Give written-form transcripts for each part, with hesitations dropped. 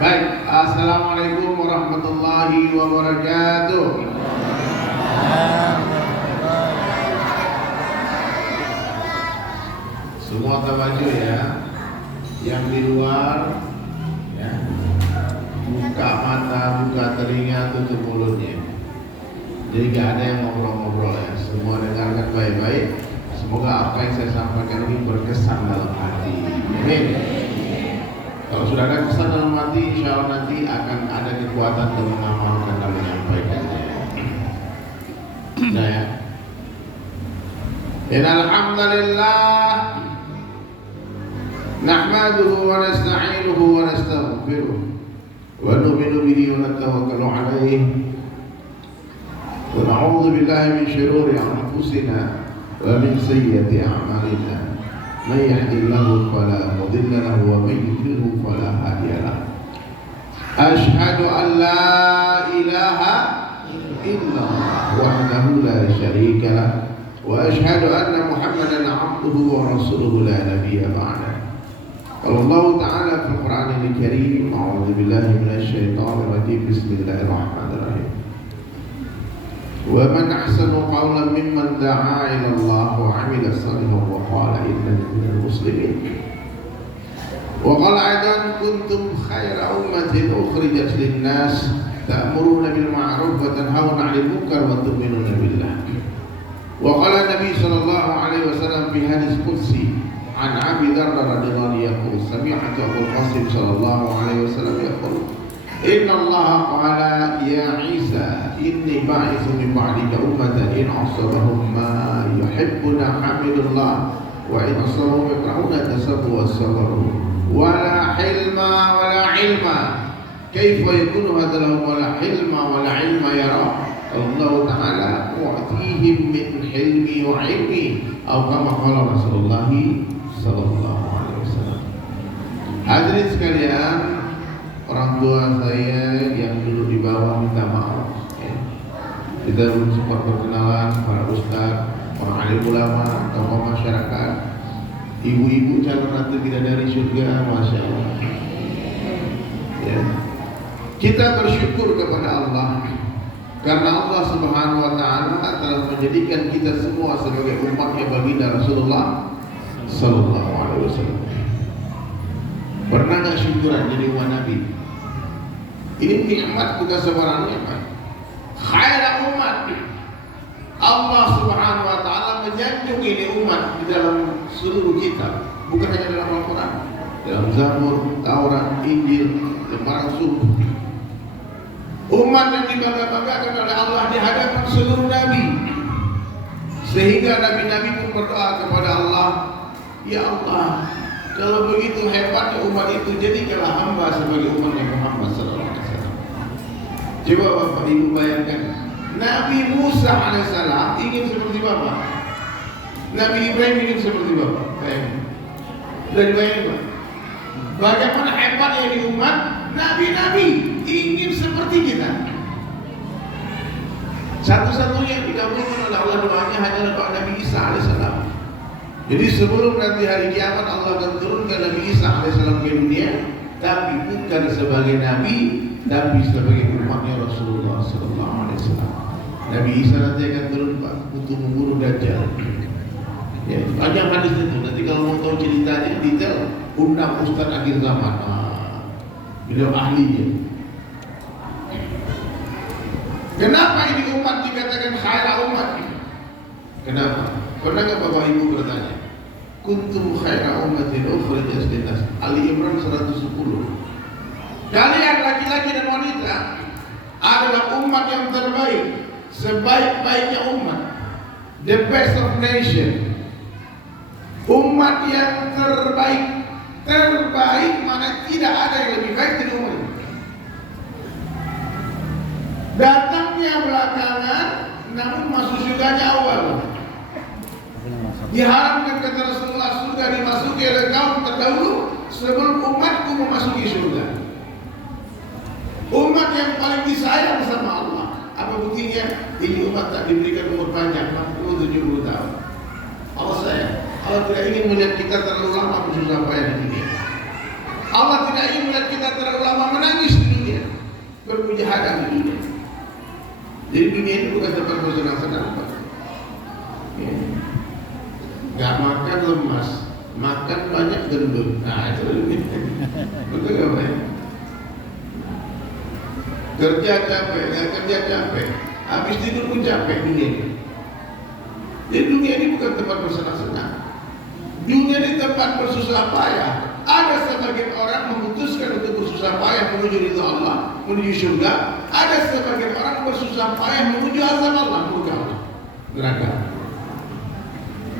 Baik, assalamualaikum warahmatullahi wabarakatuh. Semua tawajuh ya. Yang di luar ya, buka mata, buka telinga, tutup mulutnya. Jadi gak ada yang ngobrol-ngobrol ya. Semua dengarkan baik-baik. Semoga apa yang saya sampaikan ini berkesan dalam hati. Amin. Kalau sudah ada kesan dalam hati, insya Allah nanti akan ada kekuatan untuk mengamalkan dan menyampaikannya. Nah ya. Alhamdulillah. Nahmaduhu wa nasta'inuhu wa nastaghfiruh. Wa nu'minu bihi wa natawakkalu alaihi. Wa na'udzu billahi min syururi anfusina wa min sayyiati a'malina. Man yahdihillahu fala mudilla lahu wa man yudlilhu fala hadiya lahu. Asyhadu an la ilaha illallah wahdahu la syarika lahu wa asyhadu anna Muhammadan 'abduhu wa rasuluhu la nabiyya ba'dahu. Allah Ta'ala fil Qur'anil Karim, a'udzu billahi minasy syaithanir rajim. Bismillahirrahmanirrahim. Wa man ahsanu qawlan mimman da'a ila Allah wa 'amila shalihan wa qala innani minal muslimin. Wa qala aidan kuntum khayra ummatin ukhrijat lin-nas ta'muruna bil ma'ruf wa tanhauna 'anil munkar wa tu'minuna billah. Wa qala Nabi sallallahu alaihi wasallam fi hadis qudsi an Abi Dzar radhiyallahu anhu sami'tu Abu Qasim sallallahu alaihi wasallam yaqul inna Allah qala ya Isa inni ba'itsu min ba'dika ummatan in asabahum ma yuhibbuna hamidullah wa in asabahum yakrahuna tasabbu was-sabru wala hilma wala ilma kaifa yakunu hadha lahum wala hilma wala ilma yara Allah Ta'ala mu'tihim min hilmi wa ilmi atau kama qala Rasulullah sallallahu alaihi wasallam. Hadirin sekalian, orang tua saya yang dulu di bawah minta maaf ya. Kita belum sempat perkenalan para ustaz, para alim ulama, tokoh masyarakat, ibu-ibu calon ratu bidadari surga, masya Allah ya. Kita bersyukur kepada Allah karena Allah Subhanahu wa Ta'ala telah menjadikan kita semua sebagai umatnya baginda Rasulullah sallallahu alaihi wasallam. Pernah nggak syukuran jadi umat Nabi? Ini nikmat bukan sebarang nikmat. Khairat umat. Allah Subhanahu wa Ta'ala menyanjung ini umat di dalam seluruh kitab, bukan hanya dalam Al-Quran, dalam Zabur, Taurat, Injil, dan Rasul. Umat yang dibangga-banggakan oleh Allah di hadapan seluruh nabi, sehingga nabi-nabi pun berdoa kepada Allah, ya Allah, kalau begitu hebatnya umat itu, jadikanlah hamba sebagai umatnya Muhammad sallallahu alaihi wasallam. Coba Bapak Ibu bayangkan, Nabi Musa alaihissalam ingin seperti Bapak, Nabi Ibrahim ingin seperti Bapak. Bayangkan. Dan bayangkan bagaimana hebatnya di umat, nabi-nabi ingin seperti kita. Satu-satunya yang dikabulkan oleh Allah doanya hanyalah doa Nabi Isa alaihissalam. Jadi sebelum nanti hari kiamat Allah akan turunkan Nabi Isa alaihissalam ke dunia, tapi bukan sebagai nabi, tapi sebagai umatnya Rasulullah sallallahu alaihi wasallam. Nabi Isa nanti akan turun untuk membunuh Dajjal. Ya, panjang hadis itu. Nanti kalau mau tahu ceritanya detail, undang Ustaz akhir zaman. Beliau ahlinya. Kenapa ini umat dikatakan khairat umat? Kenapa? Pernah nggak Bapak Ibu bertanya? Kuntum khairat ummatin ukhrijat lin-nas. Ali Imran 110. Kalian laki-laki dan wanita adalah umat yang terbaik, sebaik-baiknya umat, the best of nation. Umat yang terbaik, mana tidak ada yang lebih baik dari umat ini. Datangnya belakangan, namun masuk surganya awal. Diharamkan kata Rasulullah, surga dimasuki oleh kaum terdahulu sebelum umatku memasuki surga. Umat yang paling disayang sama Allah. Apa buktinya? Ini umat tak diberikan umur panjang, 60-70 tahun. Allah sayang. Allah tidak ingin melihat kita terlalu lama bersusah payah di dunia. Allah tidak ingin melihat kita terlalu lama menangis di dunia, bermujahadah di dunia. Jadi dunia ini bukan tempat bersenang-senang, Pak. Ya. Gak makan lemas, makan banyak gendut. Nah itu lebih. Betul gak Pak? Kerja capek, gak kerja capek. Habis tidur pun capek dunia ini. Jadi dunia ini bukan tempat bersenang-senang. Dunia ini tempat bersusah payah. Ada sebagian orang memutuskan untuk bersusah payah menuju ridha Allah, menuju surga. Ada sebagian orang bersusah payah menuju azab Allah, murka Allah, neraka.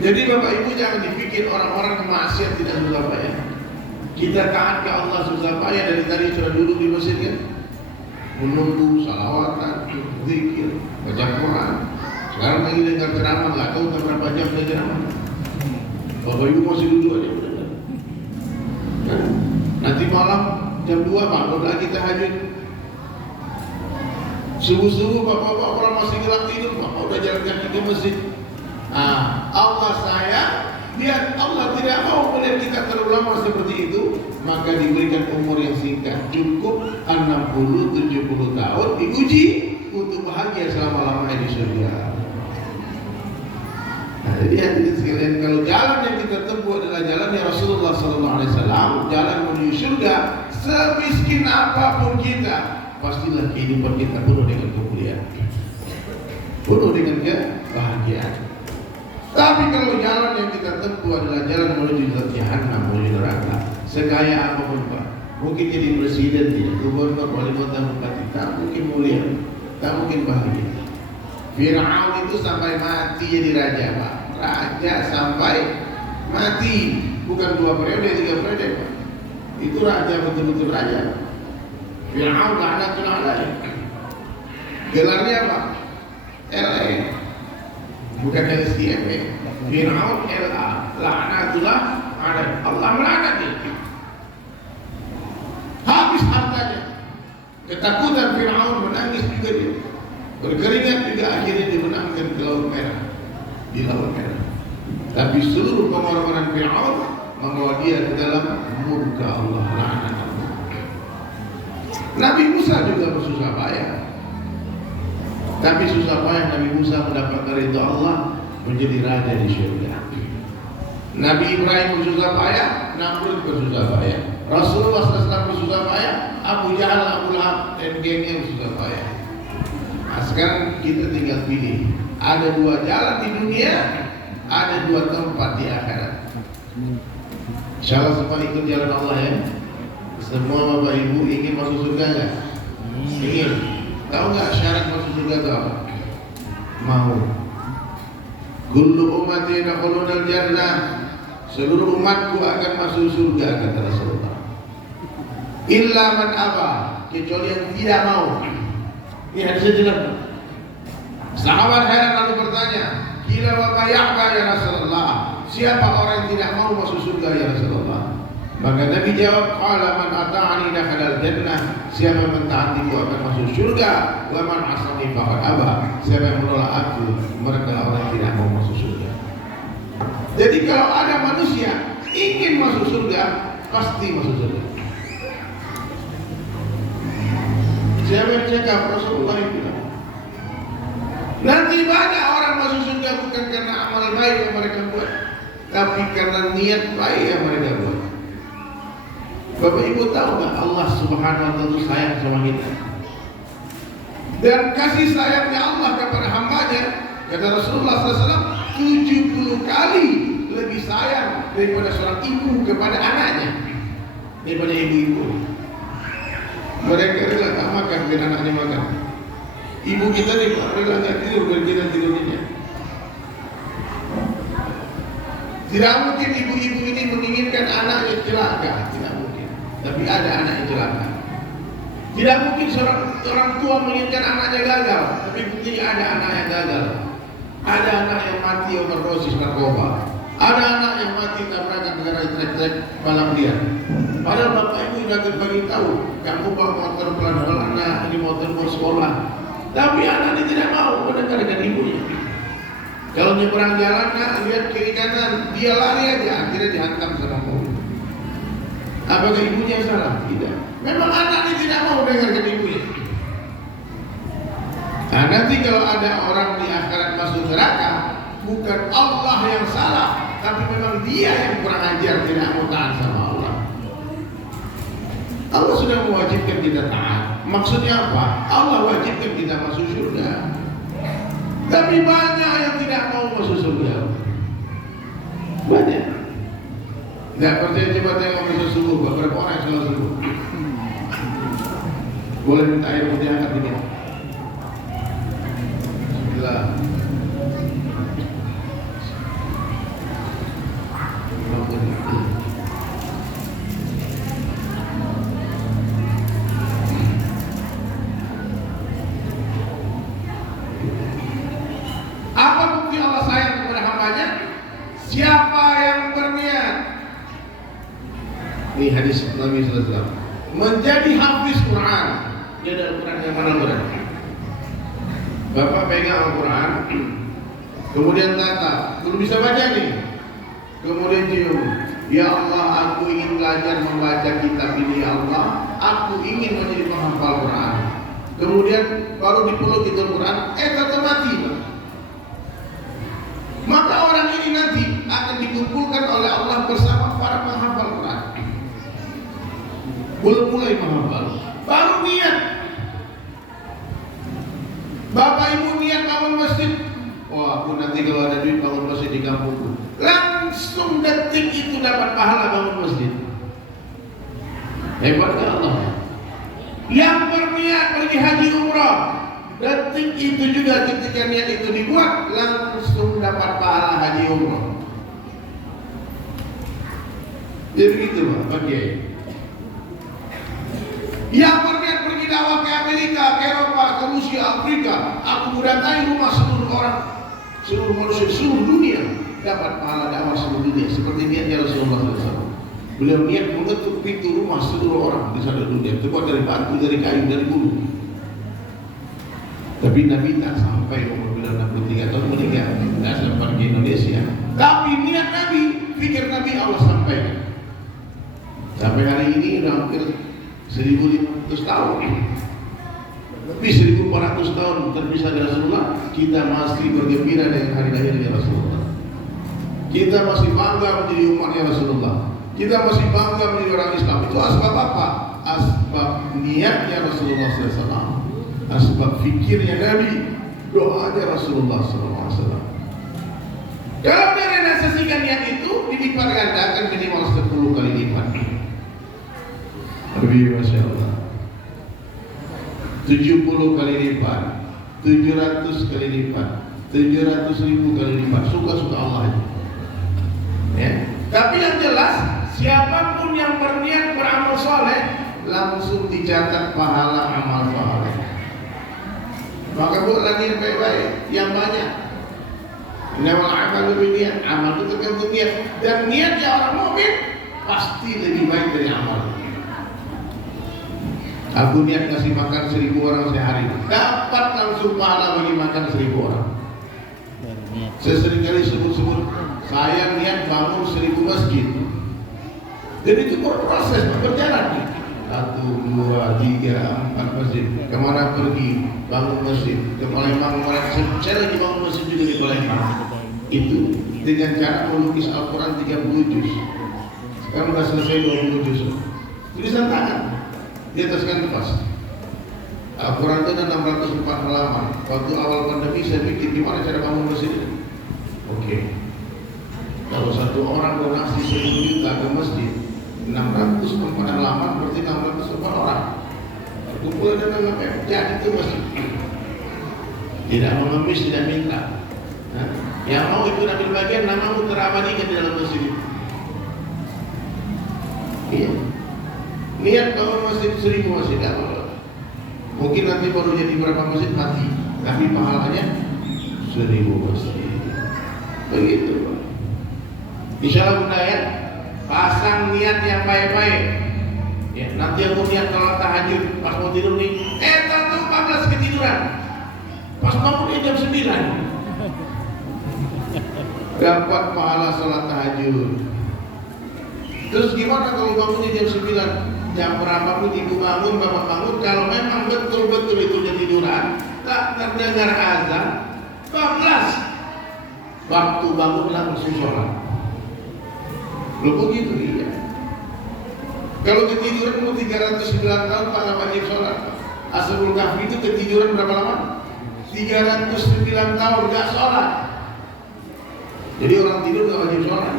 Jadi Bapak Ibu jangan dipikir orang-orang kemaksiat tidak susah payah. Kita taat ke Allah susah payah. Dari tadi sudah duduk di masjid kan, menunggu salawatan, zikir, baca Quran. Sekarang lagi dengar ceramah, nggak tahu berapa jam dia ceramah. Bapak Ibu masih duduk aja udah. Kan? Nanti malam jam 2 bangun lagi tahajud. Subuh-subuh bapak-bapak orang masih gelap tidur, bapak udah jalan kaki ke masjid. Nah, Allah sayang, lihat Allah tidak mau melihat kita terlalu lama seperti itu, maka diberikan umur yang singkat, cukup 60-70 tahun diuji untuk bahagia selama-lamanya di surga. Nah, jadi hadirin sekalian, kalau jalan yang kita tempuh adalah jalannya Rasulullah SAW, jalan menuju surga, semiskin apapun kita, pastilah kehidupan kita penuh dengan kemuliaan, penuh dengan kebahagiaan. Tapi kalau jalan yang kita tempuh adalah jalan menuju jahannam, menuju neraka, sekaya apapun Pak, mungkin jadi presiden, tidak gubernur, wali kota, bupati, tak mungkin mulia, tak mungkin bahagia. Fir'aun itu sampai mati jadi raja Pak, raja sampai mati, bukan 2 periode, 3 periode Pak. Itu raja, betul-betul raja. Fir'aun la'natullah alaihi. Gelarnya apa? LA, bukan LCMA. Fir'aun LA, la'natullah alaihi. Allah melaknat dia. Habis hartanya. Ketakutan Fir'aun, menangis juga dia. Berkeringat juga, akhirnya dimenangkan ke Laut Merah, di Laut Merah. Tapi seluruh pengorbanan Fir'aun membawa dia ke dalam murka Allah, laknat Allah. Nabi Musa juga bersusah payah. Tapi susah payah Nabi Musa mendapatkan ridha Allah, menjadi raja di surga. Nabi Ibrahim bersusah payah, Namrud bersusah payah. Rasulullah SAW bersusah payah, Abu Jahal, Abu Lahab dan gengnya bersusah payah. Nah, sekarang kita tinggal pilih. Ada 2 jalan di dunia, ada 2 tempat di akhirat. Insyaallah semua ikut jalan Allah ya. Semua Bapak Ibu ingin masuk surga nggak? Ingin. Tahu nggak syarat masuk surga itu apa? Mau. Kullu ummati yadkhulunal jannah. Seluruh umatku akan masuk surga, kata Rasulullah. Illa man aba, kecuali yang tidak mau. Ini hadisnya jelas. Sahabat heran lalu bertanya, "Qila wa ma ya'ba ya Rasulullah?" Siapa orang yang tidak mau masuk surga ya Rasulullah? Maka Nabi jawab, "Qala man ata'ani dakhala al-jannah." Siapa yang mentaatiku akan masuk surga, wa man 'asani faqad aba. Siapa yang menolak aku, mereka orang yang tidak mau masuk surga. Jadi kalau ada manusia ingin masuk surga, pasti masuk surga. Siapa yang cakap? Rasulullah yang bilang. Nanti banyak orang masuk surga bukan karena amal baik yang mereka buat, tapi karena niat baik yang mereka buat. Bapak Ibu tahu nggak Allah Subhanahu wa Ta'ala sayang sama kita? Dan kasih sayangnya Allah kepada hambanya, kata Rasulullah SAW, 70 kali lebih sayang daripada seorang ibu kepada anaknya, daripada ibu-ibu. Mereka rela tak makan biar anaknya makan. Ibu kita nih rela tak tidur biar kita tidurnya. Tidak mungkin ibu-ibu ini menginginkan anaknya celaka, tidak mungkin. Tapi ada anak yang celaka. Tidak mungkin seorang tua menginginkan anaknya gagal, tapi buktinya ada anak yang gagal. Ada anak yang mati overdosis narkoba. Ada anak yang mati tabrakan negara trek-trek balap liar. Padahal bapak ibu sudah berbagi tahu, kamu bawa motor pelan-pelan, anak ini motor mau sekolah. Tapi anak ini tidak mau mendengarkan ibunya. Kalau nyebrang jalan, lihat kiri kanan, dia lari aja, akhirnya dihantam sama mobil. Apakah ibunya salah? Tidak. Memang anaknya tidak mau dengarkan ibunya. Nah, nanti kalau ada orang di akhirat masuk neraka, bukan Allah yang salah, tapi memang dia yang kurang ajar, tidak mau taat sama Allah. Allah sudah mewajibkan kita taat. Maksudnya apa? Allah wajibkan kita masuk surga. Tapi banyak yang tidak mau masuk surga. Banyak. Tidak percaya, coba tengok masuk subuh. Berapa orang yang sholat subuh? Boleh minta air putih angkat ini. Bismillah. Apa bukti Allah sayang kepada hambanya? Siapa yang berniat, ini hadis Nabi SAW, menjadi hafiz Quran. Dia ada Al-Quran yang mana berarti? Bapak pegang Al-Quran, kemudian tata, belum bisa baca nih, kemudian cium, ya Allah, aku ingin belajar membaca kitab ini, ya Allah, aku ingin menjadi penghafal Quran. Kemudian baru dipeluk itu Quran, tetap mati. Maka orang ini nanti akan dikumpulkan oleh Allah bersama para penghafal Quran. Belum mulai menghafal, baru niat. Bapak ibu niat bangun masjid. Wah, aku nanti kalau ada duit bangun masjid di kampungku. Langsung detik itu dapat pahala bangun masjid. Hebatnya Allah. Yang berniat pergi haji umrah, detik itu juga ketika niat itu dibuat, langsung dapat pahala haji umrah. Jadi begitu Pak Kiai. Yang berniat pergi dakwah ke Amerika, ke Eropa, ke Rusia, Afrika, aku mendatangi rumah seluruh orang, seluruh manusia, seluruh dunia, dapat pahala dakwah seluruh dunia. Seperti niatnya Rasulullah SAW. Beliau niat mengetuk pintu rumah seluruh orang di seluruh dunia, terbuat dari batu, dari kayu, dari bulu. Tapi Nabi tak sampai umur beliau 63 tahun meninggal, tidak sempat ke Indonesia. Tapi niat Nabi, pikir Nabi Allah sampaikan. Sampai hari ini sudah hampir 1500 tahun, lebih 1400 tahun terpisah dari Rasulullah, kita masih bergembira dengan hari lahirnya Rasulullah. Kita masih bangga menjadi umatnya Rasulullah. Kita masih bangga menjadi orang Islam. Itu asbab apa? Asbab niatnya Rasulullah SAW, asbab fikirnya Nabi, doanya Rasulullah SAW. Kalau dia realisasikan niat itu, dilipat gandakan minimal 10 kali lipat. Lebih, Masya Allah, 70 kali lipat, 700 kali lipat, 700.000 kali lipat. Suka-suka Allah aja. Ya. Tapi yang jelas, siapapun yang berniat beramal soleh, langsung dicatat pahala amal soleh. Maka buat lagi yang baik-baik, yang banyak. Innamal a'malu binniyat, amal itu tergantung niat. Dan niatnya orang mukmin pasti lebih baik dari amal. Aku niat kasih makan 1000 orang sehari, dapat langsung pahala bagi makan 1000 orang. Saya seringkali sebut-sebut, saya niat bangun 1000 masjid. Jadi itu proses berjalan nih. 1, 2, 3, 4 masjid. Kemana pergi? Bangun masjid. Ke Palembang, saya lagi bangun masjid juga di Palembang. Itu dengan cara melukis Al-Quran 30 juz. Sekarang sudah selesai 20 juz. Tulisan tangan di atas kanvas. Al-Quran itu ada 604 halaman. Waktu awal pandemi saya pikir gimana cara bangun masjid. Oke. Kalau satu orang donasi 1.000 juta ke masjid, 604 halaman berarti 604 orang. Kumpul dana sampai jadi itu masjid. Tidak mengemis, tidak minta. Nah, yang mau ikut ambil bagian, namamu terabadikan di dalam masjid. Iya. Niat bangun masjid 1000 masjid apa? Mungkin nanti baru jadi berapa masjid mati, tapi pahalanya 1000 masjid. Begitu. Insya Allah Bunda ya, pasang niat yang baik-baik. Ya, nanti aku niat kalau tahajud, pas mau tidur nih, tentu 14 ketiduran. Pas bangun jam 9. dapat pahala sholat tahajud. Terus gimana kalau bangunnya jam 9? Jam berapapun ibu bangun, bapak bangun, kalau memang betul-betul itu tiduran, tak terdengar azan, bablas. Waktu bangunlah langsung sholat. Belum begitu, iya. Kalau ketiduran mau 309 tahun tak wajib sholat. Ashabul Kahfi itu ketiduran berapa lama? 309 tahun gak sholat. Jadi orang tidur gak wajib sholat.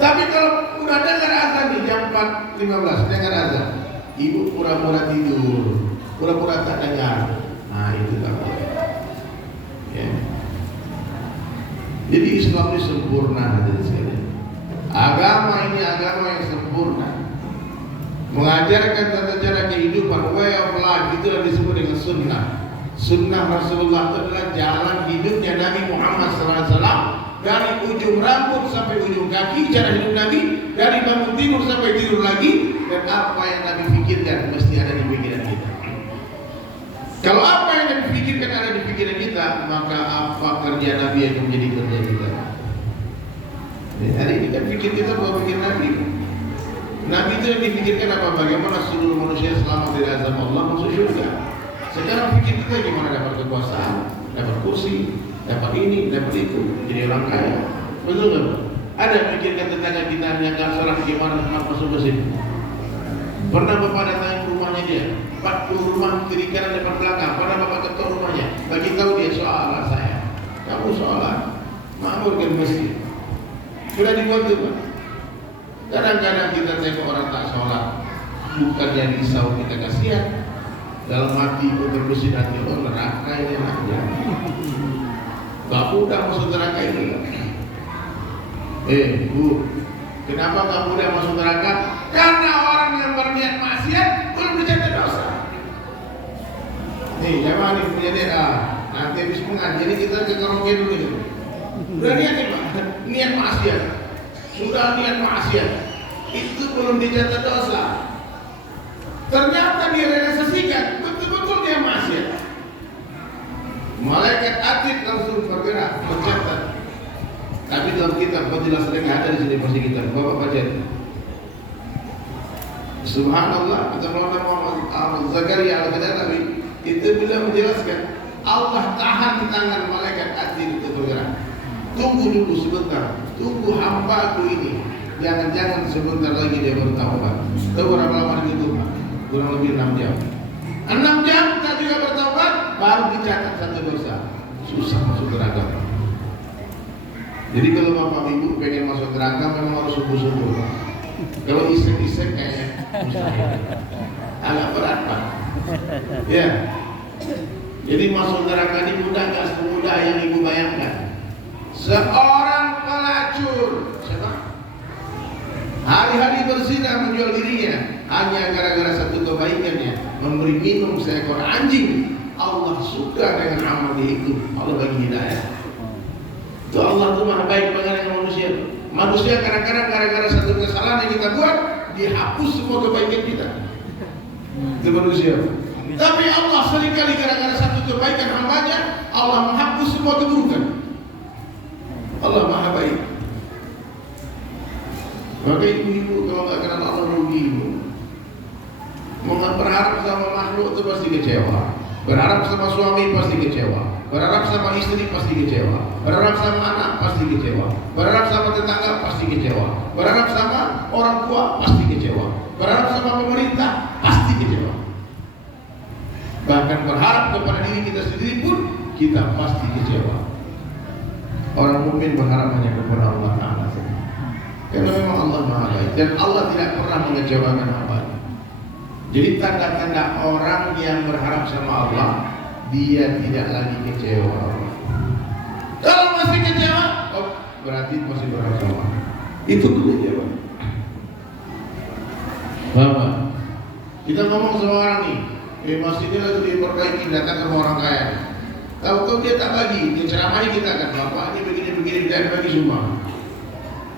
Tapi kalau udah dengar azan di jam 4.15 dengar azan, ibu pura-pura tidur, pura-pura tak dengar. Nah itu tak boleh. Ya. Jadi Islam ini sempurna hadirin sekalian. Agama ini agama yang sempurna. Mengajarkan tata cara kehidupan, way of life, itulah disebut dengan sunnah. Sunnah Rasulullah itu adalah jalan hidupnya Nabi Muhammad SAW. Dari ujung rambut sampai ujung kaki, cara hidup Nabi, dari bangun tidur sampai tidur lagi, dan apa yang Nabi pikirkan mesti ada di pikiran kita. Kalau apa yang Nabi pikirkan ada di pikiran kita, maka apa kerja Nabi yang menjadi kerja kita. Hari ini kan pikir kita bahwa pikir Nabi. Nabi itu yang dipikirkan apa? Bagaimana seluruh manusia selamat dari azab Allah masuk surga. Sekarang pikir kita gimana dapat kekuasaan, dapat kursi, dapat ini, dapat itu, jadi orang kaya. Betul kan? Ada pikirkan tetangga kita yang gak sholat gimana masuk ke sini. Pernah bapak datang ke rumahnya dia, 40 rumah kiri kanan depan belakang. Pernah bapak ketok rumahnya, bagi tahu dia soal saya. Kamu sholat, makmur ke masjid. Sudah dibantu Pak. Kadang-kadang kita tengok orang tak sholat, bukannya risau kita kasihan. Dalam hati itu terbesit hati, oh neraka ini aja. Gak mudah masuk neraka itu. Bu, kenapa gak mudah masuk neraka? Karena orang yang berniat maksiat belum dicatat dosa. Nih, jangan nih punya dia. Nanti habis mengaji ini kita ke karaoke dulu nih. Udah niat nih Pak, niat maksiat. Sudah niat maksiat, itu belum dicatat dosa. Ternyata direalisasikan betul-betul dia maksiat. Malaikat atid langsung bergerak mencatat. Tapi dalam kitab Fadilah sering ada di sini pasti kita bapak baca. Subhanallah, kata Muhammad Zakaria Al-Ghazali itu bila menjelaskan Allah tahan di tangan malaikat atid itu bergerak. Tunggu dulu sebentar, tunggu hambaku ini. Jangan-jangan sebentar lagi dia bertaubat. Tahu berapa lama itu Pak? Kurang lebih 6 jam. 6 jam tak juga bertaubat, baru dicatat satu dosa. Susah masuk neraka. Jadi kalau bapak ibu pengen masuk neraka memang harus sungguh-sungguh. Kalau iseng-iseng kayaknya agak berat Pak. Ya. Jadi masuk neraka ini mudah nggak semudah yang ibu bayangkan. Seorang pelacur, siapa? Hari-hari berzina menjual dirinya hanya gara-gara satu kebaikannya, memberi minum seekor anjing. Allah suka dengan amal itu. Allah bagi hidayah. Itu Allah itu maha baik dengan manusia. Manusia kadang-kadang gara-gara satu kesalahan yang kita buat, dihapus semua kebaikan kita. Itu manusia. Tapi Allah seringkali gara-gara satu kebaikan hambanya, Allah menghapus semua keburukan. Allah maha baik. Maka ibu-ibu kalau nggak kenal Allah rugi ibu. Mau berharap sama makhluk itu pasti kecewa. Berharap sama suami pasti kecewa. Berharap sama istri pasti kecewa. Berharap sama anak pasti kecewa. Berharap sama tetangga pasti kecewa. Berharap sama orang tua pasti kecewa. Berharap sama pemerintah pasti kecewa. Bahkan berharap kepada diri kita sendiri pun kita pasti kecewa. Orang mukmin berharap hanya kepada Allah Ta'ala. Karena memang Allah Maha Baik dan Allah tidak pernah mengecewakan hamba-Nya. Jadi tanda-tanda orang yang berharap sama Allah, dia tidak lagi kecewa. Kalau masih kecewa, oh berarti masih berharap sama Allah. Itu dulu kecewa. Bapak, kita ngomong sama orang nih, masjidnya lagi diperbaiki, datang ke orang kaya. Tahu-tahu dia tak bagi, dia ceramahi kita kan, bapak ini begini-begini dan bagi semua.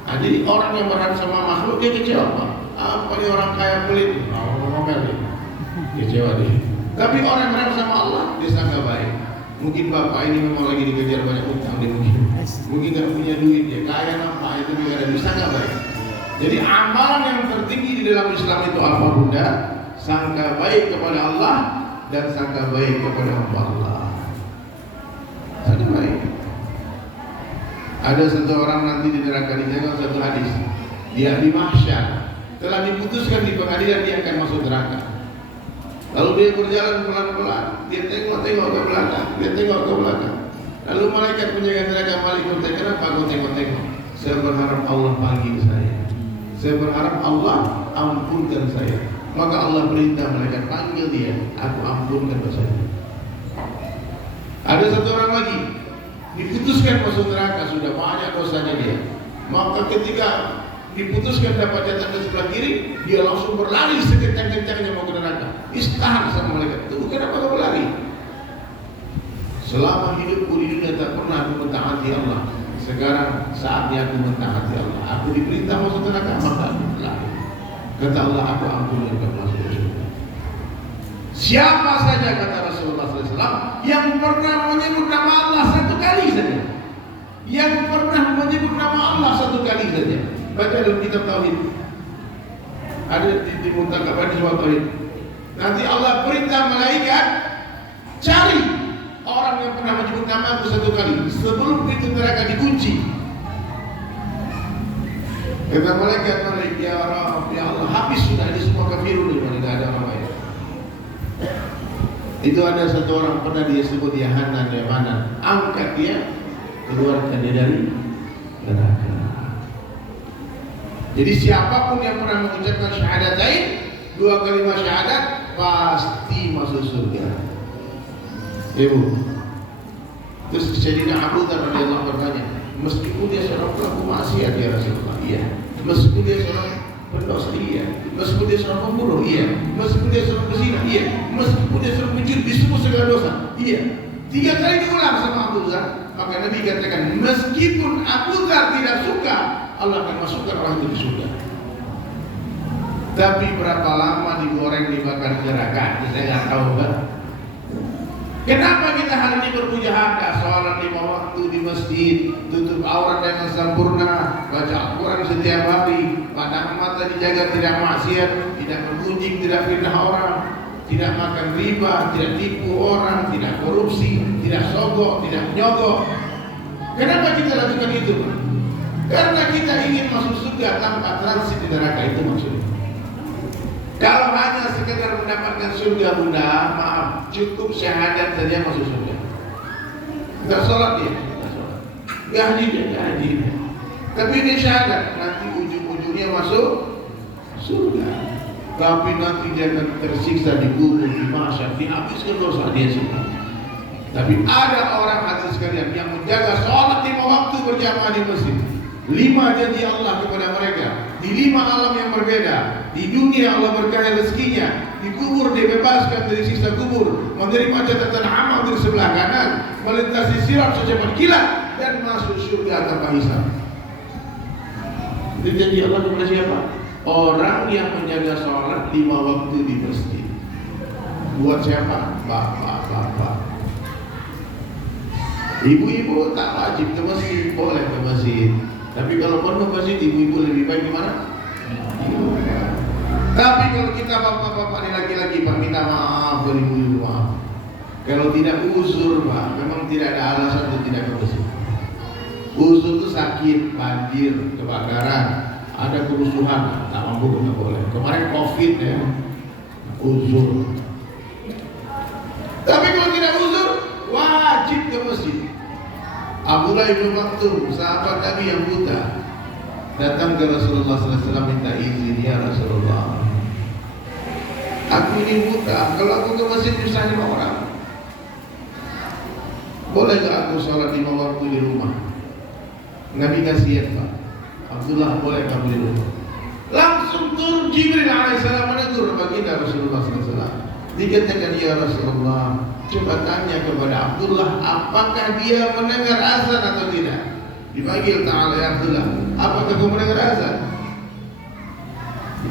Nah, jadi orang yang berharap sama makhluk dia kecewa Pak. Apa ini orang kaya pelit? Ngomel dia. Kecewa dia. Tapi orang yang berharap sama Allah dia sangka baik. Mungkin bapak ini memang lagi dikejar banyak utang dia mungkin. Mungkin nggak punya duit, ya kaya nampak itu juga ada bisa nggak baik. Jadi amalan yang tertinggi di dalam Islam itu apa bunda? Sangka baik kepada Allah dan sangka baik kepada hamba Allah. Sangka baik. Ada satu orang nanti di neraka, dijaga satu hadis. Dia di mahsyar telah diputuskan di pengadilan dia akan masuk neraka. Lalu dia berjalan pelan-pelan, dia tengok-tengok ke belakang, dia tengok ke belakang. Lalu malaikat penjaga neraka balik bertanya, kenapa kau tengok-tengok? Saya berharap Allah panggil saya. Saya berharap Allah ampunkan saya. Maka Allah perintah malaikat panggil dia, aku ampunkan dosanya. Ada satu orang lagi diputuskan masuk neraka, sudah banyak dosanya dia. Maka ketika diputuskan dapat jatah di sebelah kiri, dia langsung berlari sekencang-kencangnya mau ke neraka. Istahan sama malaikat, itu kenapa kau berlari? Selama hidupku di dunia tak pernah aku mentaati Allah. Sekarang saatnya aku mentaati Allah. Aku diperintah masuk neraka, maka aku berlari. Kata Allah, aku ampuni kau masuk surga. Siapa saja, kata Rasulullah SAW, yang pernah menyebut nama Allah satu kali saja, yang pernah menyebut nama Allah satu kali saja, baca dalam kitab tauhid, ada di Muntakab hadis tauhid. Nanti Allah perintah malaikat cari orang yang pernah menyebut nama aku satu kali sebelum pintu neraka dikunci. Kata malaikat, ya Rabb, ya Allah, habis sudah di semua kafirun, tidak ada orang lain. Itu ada satu orang pernah dia sebut Yahanan Yamanan, angkat dia, keluarkan dia dari neraka. Jadi siapapun yang pernah mengucapkan syahadatain, dua kalimat syahadat, pasti masuk surga. Ibu. Terus Sayyidina Abu Dzar radhiyallahu bertanya, meskipun dia seorang pelaku maksiat ya Rasulullah, iya. Meskipun dia seorang pendosa, iya. Meskipun dia seorang pembunuh, iya. Meskipun dia seorang pezina, iya. Meskipun dia seorang pencuri di semua segala dosa, iya. 3 kali diulang sama Abu Dzar. Maka Nabi katakan, meskipun Abu Dzar tidak suka, Allah akan masukkan orang itu di surga. Tapi berapa lama digoreng dibakar di neraka? Saya nggak tahu kan. Kenapa kita hari ini berpuja-haka, sholat 5 waktu di masjid, tutup aurat dengan sempurna, baca Al-Quran setiap hari, pandangan mata dijaga tidak maksiat, tidak bergunjing, tidak fitnah orang, tidak makan riba, tidak tipu orang, tidak korupsi, tidak sogok, tidak nyogok. Kenapa kita lakukan itu? Karena kita ingin masuk surga tanpa transit di neraka, itu maksudnya. Kalau hanya sekedar mendapatkan surga bunda, maaf, cukup syahadat saja masuk surga. Enggak sholat dia, enggak sholat. Enggak haji dia, enggak haji dia. Tapi dia syahadat, nanti ujung-ujungnya masuk surga. Tapi nanti dia akan tersiksa di kubur, di mahsyar, dihabiskan dosa dia semua. Tapi ada orang hati sekalian yang menjaga sholat 5 waktu berjamaah di masjid. 5 janji Allah kepada mereka di 5 alam yang berbeda. Di dunia Allah berkaya rezekinya, di kubur dibebaskan dari siksa kubur, menerima catatan amal dari sebelah kanan, melintasi sirat secepat kilat, dan masuk surga tanpa hisab. Itu janji Allah kepada siapa? Orang yang menjaga sholat 5 waktu di masjid. Buat siapa? Bapak-bapak. Ibu-ibu tak wajib ke masjid, boleh ke masjid. Tapi kalau penuh masjid, ibu-ibu lebih baik gimana? Tapi kalau kita bapak-bapak ini laki-laki, Pak, minta maaf dari ibu-ibu, maaf. Kalau tidak uzur, Pak, memang tidak ada alasan untuk tidak ke masjid. Uzur itu sakit, banjir, kebakaran, ada kerusuhan, tak mampu tidak boleh. Kemarin COVID ya, uzur. Tapi kalau tidak uzur, wajib ke masjid. Abdullah bin Maktum, sahabat Nabi yang buta, datang ke Rasulullah SAW minta izin, ya Rasulullah, aku ini buta, kalau aku ke masjid nyusahin orang, boleh gak aku sholat 5 waktu di rumah? Nabi kasihan, Pak. Abdullah, boleh kamu di rumah? Langsung turun Jibril alaihissalam menegur baginda Rasulullah SAW. Dikatakan, ya Rasulullah, coba tanya kepada Abdullah, apakah dia mendengar azan atau tidak? Dipanggil ta'ala, ya Abdullah, apakah kau mendengar azan?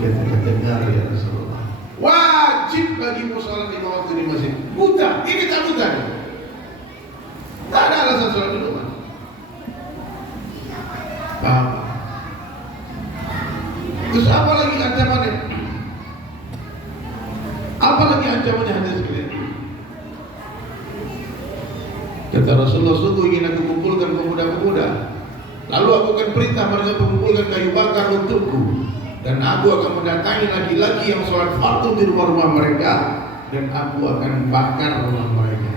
Dia dengar, ya Rasulullah. Wajib bagimu sholat 5 waktu di masjid. Buta, ini tak buta. Tak ada alasan sholat di rumah. Terus apa lagi ancamannya? Apa lagi ancamannya hadis sekalian? Kata Rasulullah, sungguh ingin aku kumpulkan pemuda-pemuda, lalu aku akan perintah mereka mengumpulkan kayu bakar untukku, dan aku akan mendatangi laki-laki yang sholat fardu di rumah-rumah mereka, dan aku akan bakar rumah mereka.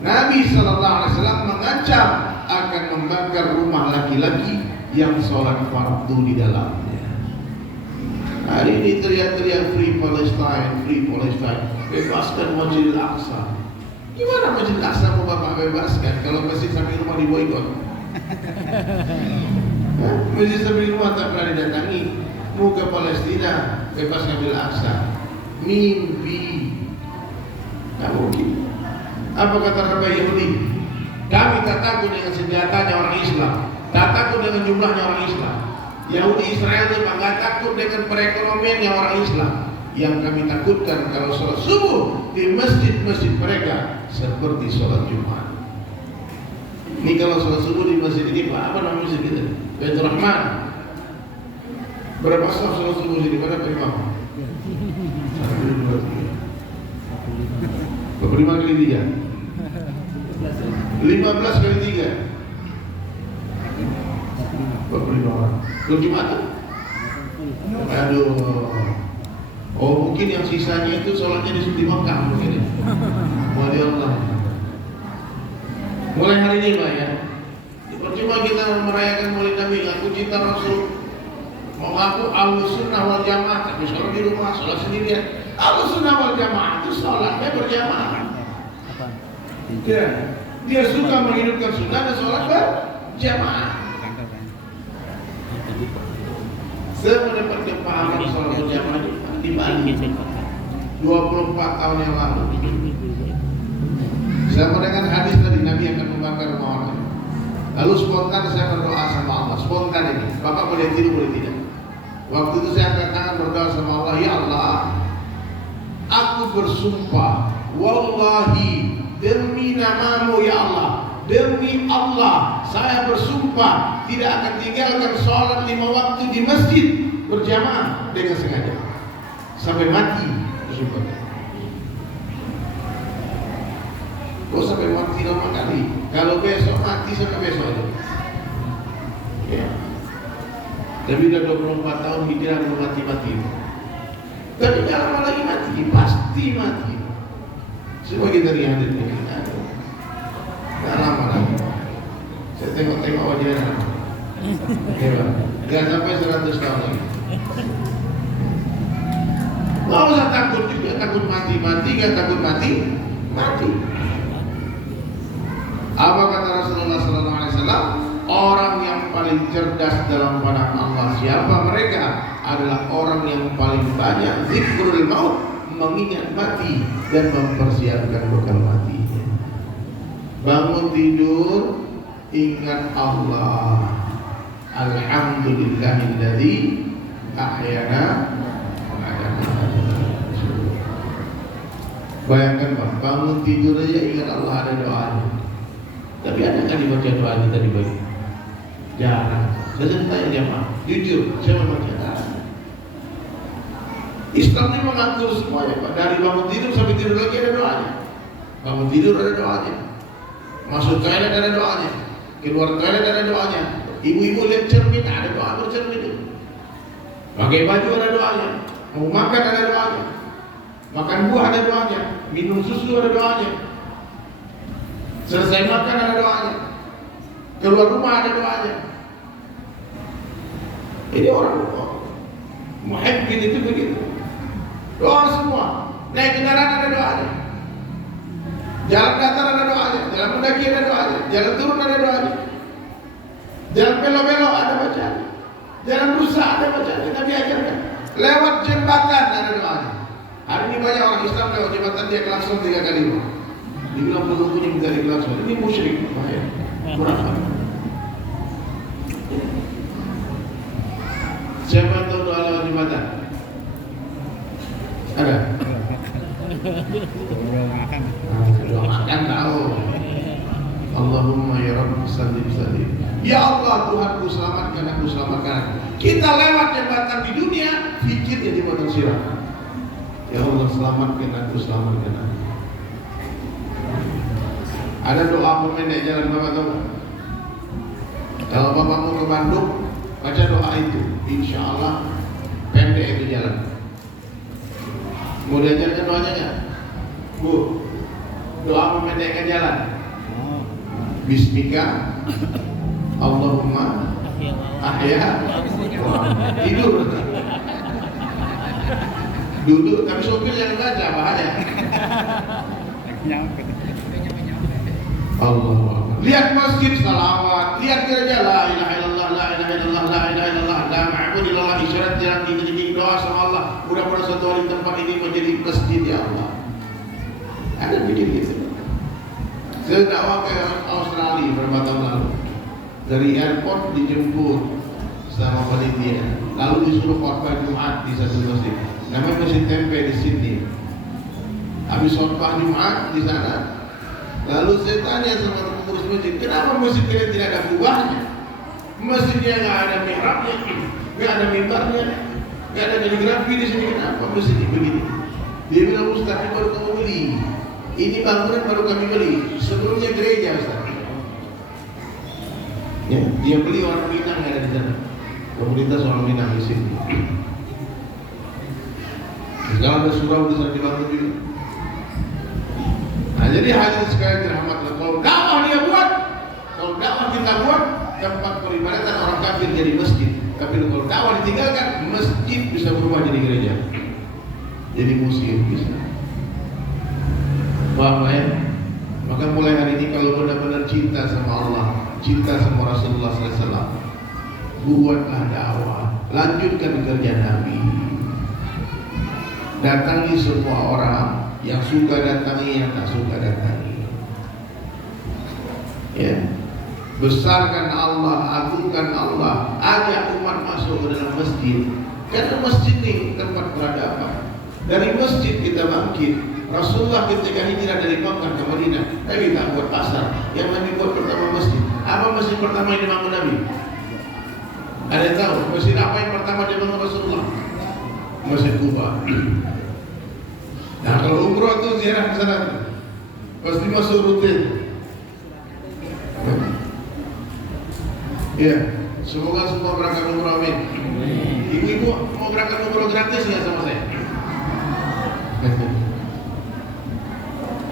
Nabi SAW mengancam akan membakar rumah laki-laki yang sholat fardu di dalamnya. Hari ini teriak-teriak Free Palestine, Free Palestine, bebaskan Masjidil Aqsa. Gimana Masjidil Aqsa mau Bapak bebaskan kalau masjid sampai rumah diboikot? Masjid sampai rumah tak pernah didatangi. Mau ke Palestina, bebaskan Masjidil Aqsa. Mimpi. Tak mungkin. Apa kata Rabi Yahudi? Kami tak takut dengan senjatanya orang Islam, tak takut dengan jumlahnya orang Islam. Yahudi Israel itu tak takut dengan perekonomiannya orang Islam. Yang kami takutkan kalau sholat subuh di masjid-masjid mereka seperti sholat Jumat. Ini kalau sholat subuh di masjid ini apa nama masjid kita? Baitur Rahman. Berapa saf sholat subuh di mana Pak Imam? 25 kali 3 15 kali 3 25 orang. Kalau Jumatan? Aduh. Oh mungkin yang sisanya itu sholatnya di Mekah mungkin ya. Wali Allah. Mulai hari ini Pak ya. Percuma kita merayakan Maulid Nabi, ngaku cinta Rasul, mau ngaku Ahlus Sunnah wal Jamaah, tapi sholat di rumah, sholat sendirian. Ahlus Sunnah wal Jamaah itu sholatnya berjamaah. Ya, dia suka menghidupkan sunnah dan sholat berjamaah. Saya mendapatkan pahaman sholat berjamaah di Bali 24 tahun yang lalu. Saya mendengar hadis tadi Nabi akan membakar rumah orang. Lalu spontan saya berdoa sama Allah. Spontan ini, Bapak boleh tidur boleh tidak. Waktu itu saya angkat tangan berdoa sama Allah, ya Allah, aku bersumpah, wallahi, demi namamu ya Allah, demi Allah, saya bersumpah tidak akan tinggalkan sholat 5 waktu di masjid berjamaah dengan sengaja sampai mati. Bersumpah. Kok sampai mati lama kali? Kalau besok mati sampai besok aja. Ya. Tapi udah 24 tahun hijrah belum mati-mati. Tapi jangan lama lagi mati, pasti mati. Semua kita lihat ini. Gak lama lagi. Saya tengok-tengok wajahnya. Gak sampai 100 tahun lagi. Gak usah takut juga, takut mati-mati, gak takut mati. Apa kata Rasulullah SAW? Orang yang paling cerdas dalam pandangan Allah siapa mereka? Adalah orang yang paling banyak zikrul maut, mengingat mati dan mempersiapkan bekal mati. Bangun tidur ingat Allah. Alhamdulillahilladzi ahyana. Bayangkan Bang, bangun tidur aja ingat Allah, ada doanya. Tapi ada kan dibaca doa kita di bawah? Jarang. Saya tanya dia Pak, jujur, saya membaca. Islam ini mengatur semuanya Pak. Dari bangun tidur sampai tidur lagi ada doanya. Bangun tidur ada doanya. Masuk toilet ada doanya. Keluar toilet ada doanya. Ibu-ibu lihat cermin ada doa bercermin. Pakai baju ada doanya. Mau makan ada doanya. Makan buah ada doanya. Minum susu ada doanya. Selesai makan ada doanya. Keluar rumah ada doanya. Ini orang muhibbin itu begitu. Doa semua. Naik kendaraan ada doanya. Jalan datar ada doanya. Jalan mendaki ada doanya. Jalan turun ada doanya. Jalan belok-belok ada bacaan. Jalan rusak ada bacaan. Nabi ajarkan. Lewat jembatan ada doanya. Hari ini banyak orang Islam lewat jembatan dia klakson 3 kali. Dibilang penunggunya minta diklakson. Ini musyrik. Bahaya. Kurang. Siapa yang tahu doa lewat jembatan? Ada? Doa makan tahu. Allahumma ya Rabb sallim. Ya Allah Tuhanku selamatkan aku, selamatkan aku. Kita lewat jembatan di dunia padang silakan. Ya Allah selamatkan aku, selamatkan aku. Ada doa pemendek jalan Bapak tahu? Kalau Bapak mau ke Bandung, baca doa itu, insya Allah pendek itu jalan. Mau diajarkan doanya nggak? Bu, doa memendekkan jalan. Bismika Allahumma ahya. Tidur. Duduk, tapi sopir jangan baca, bahaya. Allah. Lihat masjid salawat, lihat gereja la ilaha illallah, la ilaha illallah, la ilaha illallah, la ma'budu illallah, isyarat jalan tinggi doa sama Allah. Mudah-mudahan suatu hari tempat ini menjadi masjid ya Allah. Ada bikin gitu. Saya dakwah ke Australia beberapa tahun lalu. Dari airport dijemput sama panitia, lalu disuruh khotbah Jumat di satu masjid. Namanya Masjid Tempe di Sydney. Habis khotbah Jumat di sana, lalu saya tanya sama pengurus masjid, kenapa masjid kalian tidak ada kubahnya? Masjidnya nggak ada mihrabnya, nggak ada mimbarnya, nggak ada kaligrafi di sini, kenapa masjidnya begini? Dia bilang, Ustaz, ini baru kamu beli. Ini bangunan baru kami beli. Sebelumnya gereja, Ustaz. Ya, dia beli orang Minang yang ada di sana. Komunitas orang Minang di sini. Sekarang ada surau di sana dibangun juga. Nah, jadi hadirin sekalian dirahmatkan. Kalau dakwah dia buat, kalau dakwah kita buat, tempat peribadatan orang kafir jadi masjid. Tapi kalau dakwah ditinggalkan, masjid bisa berubah jadi gereja, jadi museum bisa. Paham ya? Maka mulai hari ini kalau benar-benar cinta sama Allah, cinta sama Rasulullah SAW, buatlah dakwah, lanjutkan kerja Nabi. Datangi semua orang, yang suka datangi, yang tak suka datangi. Ya, besarkan Allah, agungkan Allah, ajak umat masuk ke dalam masjid. Karena masjid ini tempat peradaban. Dari masjid kita bangkit. Rasulullah ketika hijrah dari Makkah ke Madinah, Nabi tak buat pasar. Yang Nabi buat pertama masjid. Apa masjid pertama yang dibangun Nabi? Ada yang tahu? Masjid apa yang pertama dibangun Rasulullah? Masjid Kuba. Nah, kalau umroh itu ziarah ke sana, pasti masuk rutin. Ya, semoga semua berangkat umroh, amin. Ibu-ibu mau berangkat umroh gratis nggak sama saya?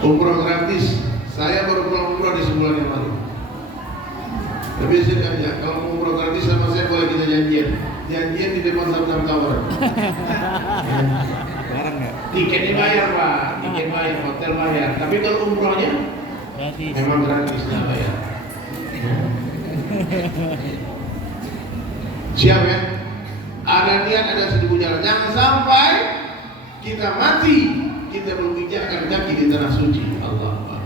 Umroh gratis. Saya baru pulang umroh di sebulan yang lalu. Tapi saya tanya, kalau mau umroh gratis sama saya boleh kita janjian. Janjian di depan Sam-Sam Tower. Barang nggak? Tiket dibayar Pak, tiket bayar, hotel bayar. Tapi kalau umrohnya Gratis. memang gratis, nggak bayar. Siap ya? Ada niat, ada 1000 jalan. Jangan sampai kita mati, kita menginjakkan kaki di tanah suci. Allah Akbar.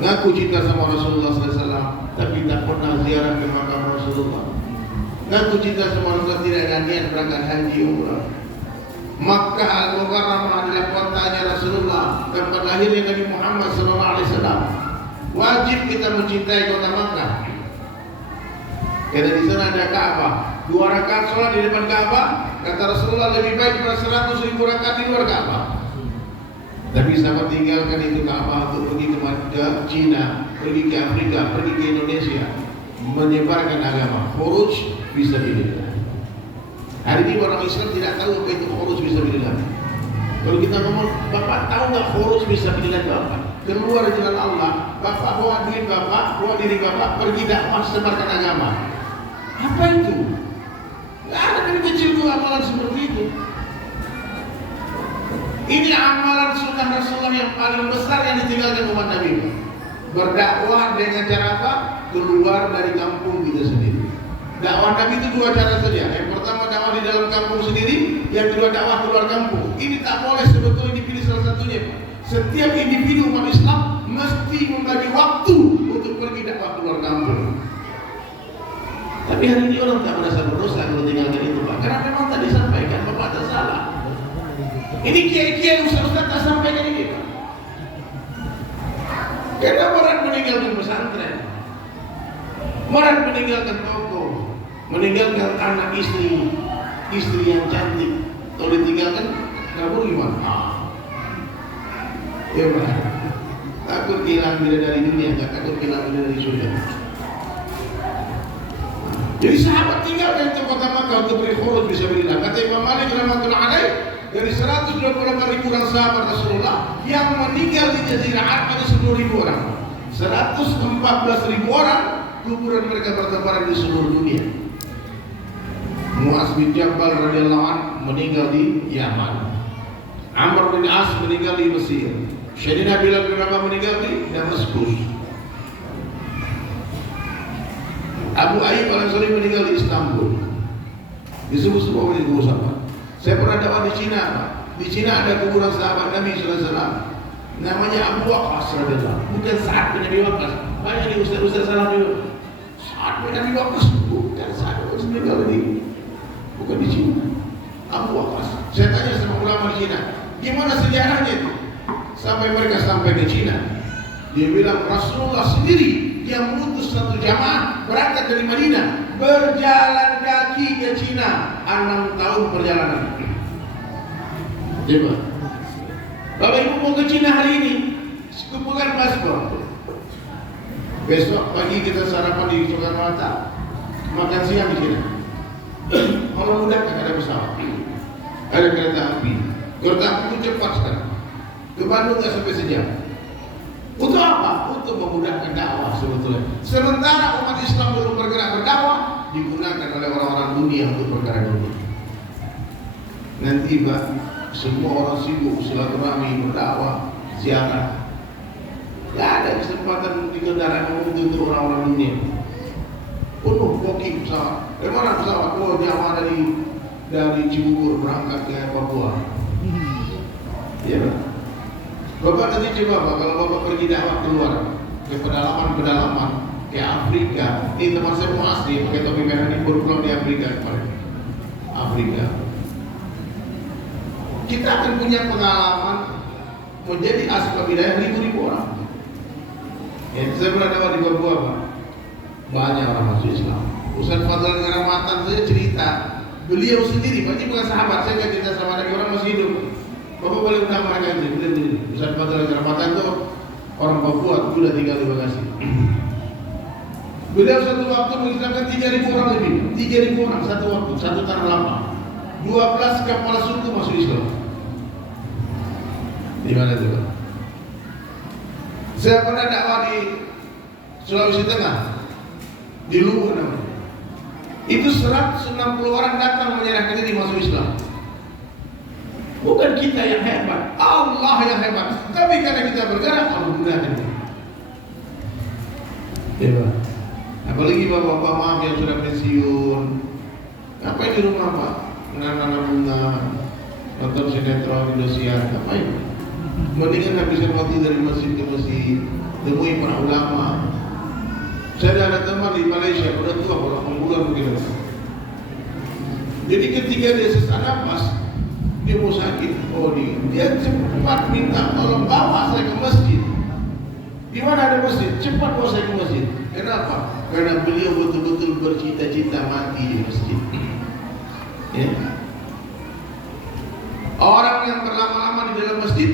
Ngaku cinta sama Rasulullah SAW, tapi tak pernah ziarah ke makam Rasulullah. Ngaku cinta sama Rasulullah, tidak ada niat berangkat haji umrah. Makkah Al-Mukarramah adalah kotanya Rasulullah, tempat lahirnya Nabi Muhammad SAW. Wajib kita mencintai kota Makkah. Karena di sana ada Ka'bah. 2 rakaat sholat di depan Ka'bah, kata Rasulullah, lebih baik daripada 100.000 rakaat di luar Ka'bah. Tapi sahabat tinggalkan itu Ka'bah untuk pergi ke Cina, pergi ke Afrika, pergi ke Indonesia, menyebarkan agama. Khuruj fisabilillah. Hari ini orang Islam tidak tahu apa itu khuruj fisabilillah. Kalau kita ngomong, Bapak tahu nggak khuruj fisabilillah itu apa? Keluar di jalan Allah, Bapak bawa duit Bapak, bawa diri Bapak, pergi dakwah sebarkan agama. Apa itu? Nggak ada dari kecil gua amalan seperti itu. Ini amalan sunnah Rasulullah yang paling besar yang ditinggalkan umat Nabi. Berdakwah dengan cara apa? Keluar dari kampung kita sendiri. Dakwah Nabi itu 2 cara saja. Yang pertama dakwah di dalam kampung sendiri, yang kedua dakwah keluar kampung. Ini tak boleh sebetulnya dipilih salah satunya. Setiap individu umat Islam mesti membagi waktu untuk pergi dakwah keluar kampung. Tapi hari ini orang tak merasa berdosa kalau tinggalkan itu Pak. Karena memang tadi disampaikan Bapak tak salah. Ini kiai-kiai ustaz-ustaz tak sampaikan ini Pak. Karena orang meninggalkan pesantren, orang meninggalkan toko, meninggalkan anak istri yang cantik, kalau ditinggalkan kabur gimana? Ya Pak, takut kehilangan bidadari dunia, nggak takut kehilangan bidadari surga. Jadi sahabat tinggalkan di kota Makkah untuk berkhurud bisa berilah. Kata Imam Malik rahmatullah alaih, dari 128 ribu orang sahabat Rasulullah yang meninggal di Jazirah Arab ada 10.000 orang. 114 ribu orang kuburan mereka bertebaran di seluruh dunia. Muaz bin Jabal radhiyallahu anhu meninggal di Yaman. Amr bin As meninggal di Mesir. Sayyidina Bilal bin Rabah meninggal di Damaskus. Abu Ayyub al-Ansari meninggal di Istanbul. Disebut semua oleh guru sahabat. Saya pernah dakwah di Cina, Pak. Di Cina ada kuburan sahabat Nabi sallallahu alaihi wasallam. Namanya Abu Waqqas radhiyallahu anhu. Bukan Sa'ad bin Abi Waqqas. Banyak di ustaz-ustaz salah juga. Sa'ad bin Abi Waqqas bukan Sa'ad bin meninggal bukan di Cina. Abu Waqqas. Saya tanya sama ulama di Cina, gimana sejarahnya itu? Sampai mereka sampai di Cina. Dia bilang Rasulullah sendiri yang mengutus satu jamaah berangkat dari Madinah berjalan kaki ke Cina 6 tahun perjalanan. Coba, Bapak Ibu mau ke Cina hari ini, kumpulkan paspor. Besok pagi kita sarapan di Soekarno-Hatta, makan siang di Cina. Kalau mudah kan ada pesawat, ada kereta api. Kereta api itu cepat sekarang. Ke Bandung nggak sampai sejam. Untuk apa? Untuk memudahkan dakwah sebetulnya. Sementara umat Islam belum bergerak berdakwah, digunakan oleh orang-orang dunia untuk perkara dunia. Nanti Pak, semua orang sibuk silaturahmi, berdakwah, ziarah. Tidak ada kesempatan di kendaraan untuk orang-orang dunia. Penuh booking pesawat. Dari mana pesawat? Oh, jamaah dari Cibubur berangkat ke Papua. Iya Pak. Bapak nanti coba Pak, kalau Bapak pergi dakwah keluar ke pedalaman-pedalaman, ke Afrika. Ini teman saya mau asli pakai topi merah ini baru pulang di Afrika kemarin. Afrika. Kita akan punya pengalaman menjadi asbab hidayah ribu-ribu orang. Ya, saya pernah dakwah di Papua Pak. Banyak orang masuk Islam. Ustaz Fadlan Ngeramatan saya cerita, beliau sendiri, Pak, ini bukan sahabat, saya nggak cerita sama lagi orang masih hidup. Bapak boleh undang mereka aja, boleh. Ustaz Fadlan Ngeramatan itu orang Papua, sudah tinggal di Bekasi. Beliau satu waktu mengislamkan 3.000 orang lebih, 3.000 orang satu waktu, satu tanah lapang. 12 kepala suku masuk Islam. Di mana itu Pak? Saya pernah dakwah di Sulawesi Tengah, di Luwu namanya. Itu 160 orang datang menyerahkan diri masuk Islam. Bukan kita yang hebat, Allah yang hebat. Tapi karena kita bergerak, Allah mudahkan. Ya Pak. Apalagi bapak-bapak maaf yang sudah pensiun, ngapain di rumah Pak? Menanam bunga, nonton sinetron, Indosiar, ngapain? Mendingan habiskan waktu dari masjid ke masjid, temui para ulama. Saya ada teman di Malaysia, udah tua, kalau bulan mungkin. Jadi ketika dia sesak nafas, dia mau sakit, dia cepat minta tolong bawa saya ke masjid. Di mana ada masjid? Cepat bawa saya ke masjid. Kenapa? Karena beliau betul-betul bercita-cita mati di masjid. Ya. Orang yang berlama-lama di dalam masjid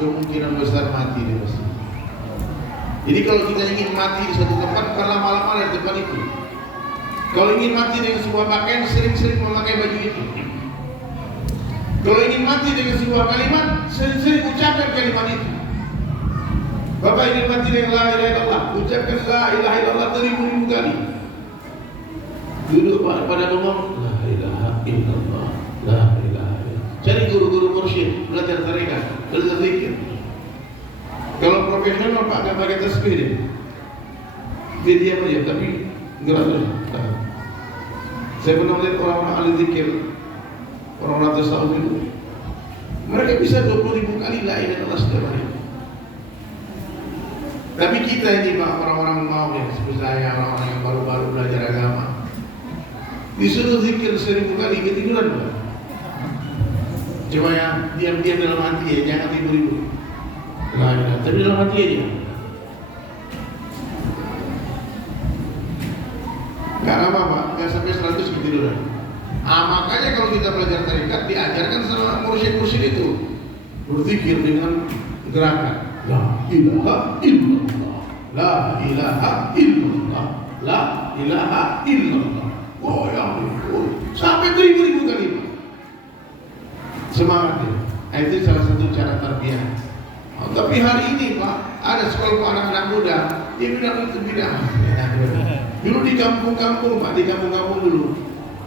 kemungkinan besar mati di masjid. Jadi kalau kita ingin mati di satu tempat, berlama-lama di tempat itu. Kalau ingin mati dengan sebuah pakaian, sering-sering memakai baju itu. Kalau ingin mati dengan sebuah kalimat, sering-sering ucapkan kalimat itu. Bapak ingin mati dengan la ilaha illallah, ucapkan la ilaha illallah 1000 kali. Duduk pada ngomong la ilaha illallah, la ilaha illallah. Cari guru-guru mursyid, belajar tarekat, belajar zikir. Kalau profesional Pak gak pakai tasbih deh. Dia diam aja, tapi gerak terus. Saya pernah melihat orang-orang ahli zikir, orang-orang tasawuf itu, mereka bisa 20.000 kali la ilaha illallah setiap hari. Tapi kita ini Pak, orang-orang mau ya, seperti saya, orang-orang yang baru-baru belajar agama, disuruh zikir 1000 kali ketiduran Pak. Coba ya, diam-diam dalam hati ya, jangan tidur-tidur. Nah, tapi dalam hati aja. Gak lama Pak, gak sampai 100 ketiduran. Makanya kalau kita belajar tarekat diajarkan sama mursyid-mursyid itu berzikir dengan gerakan la ilaha illallah, la ilaha illallah, la ilaha illallah. Oh ya ampun, sampai beribu-ribu kali. Semangat ya. Itu salah satu cara tarbiyah. Tapi hari ini Pak, ada sekolah anak-anak muda, dia bilang itu bidah. Dulu di kampung-kampung Pak, di kampung-kampung dulu,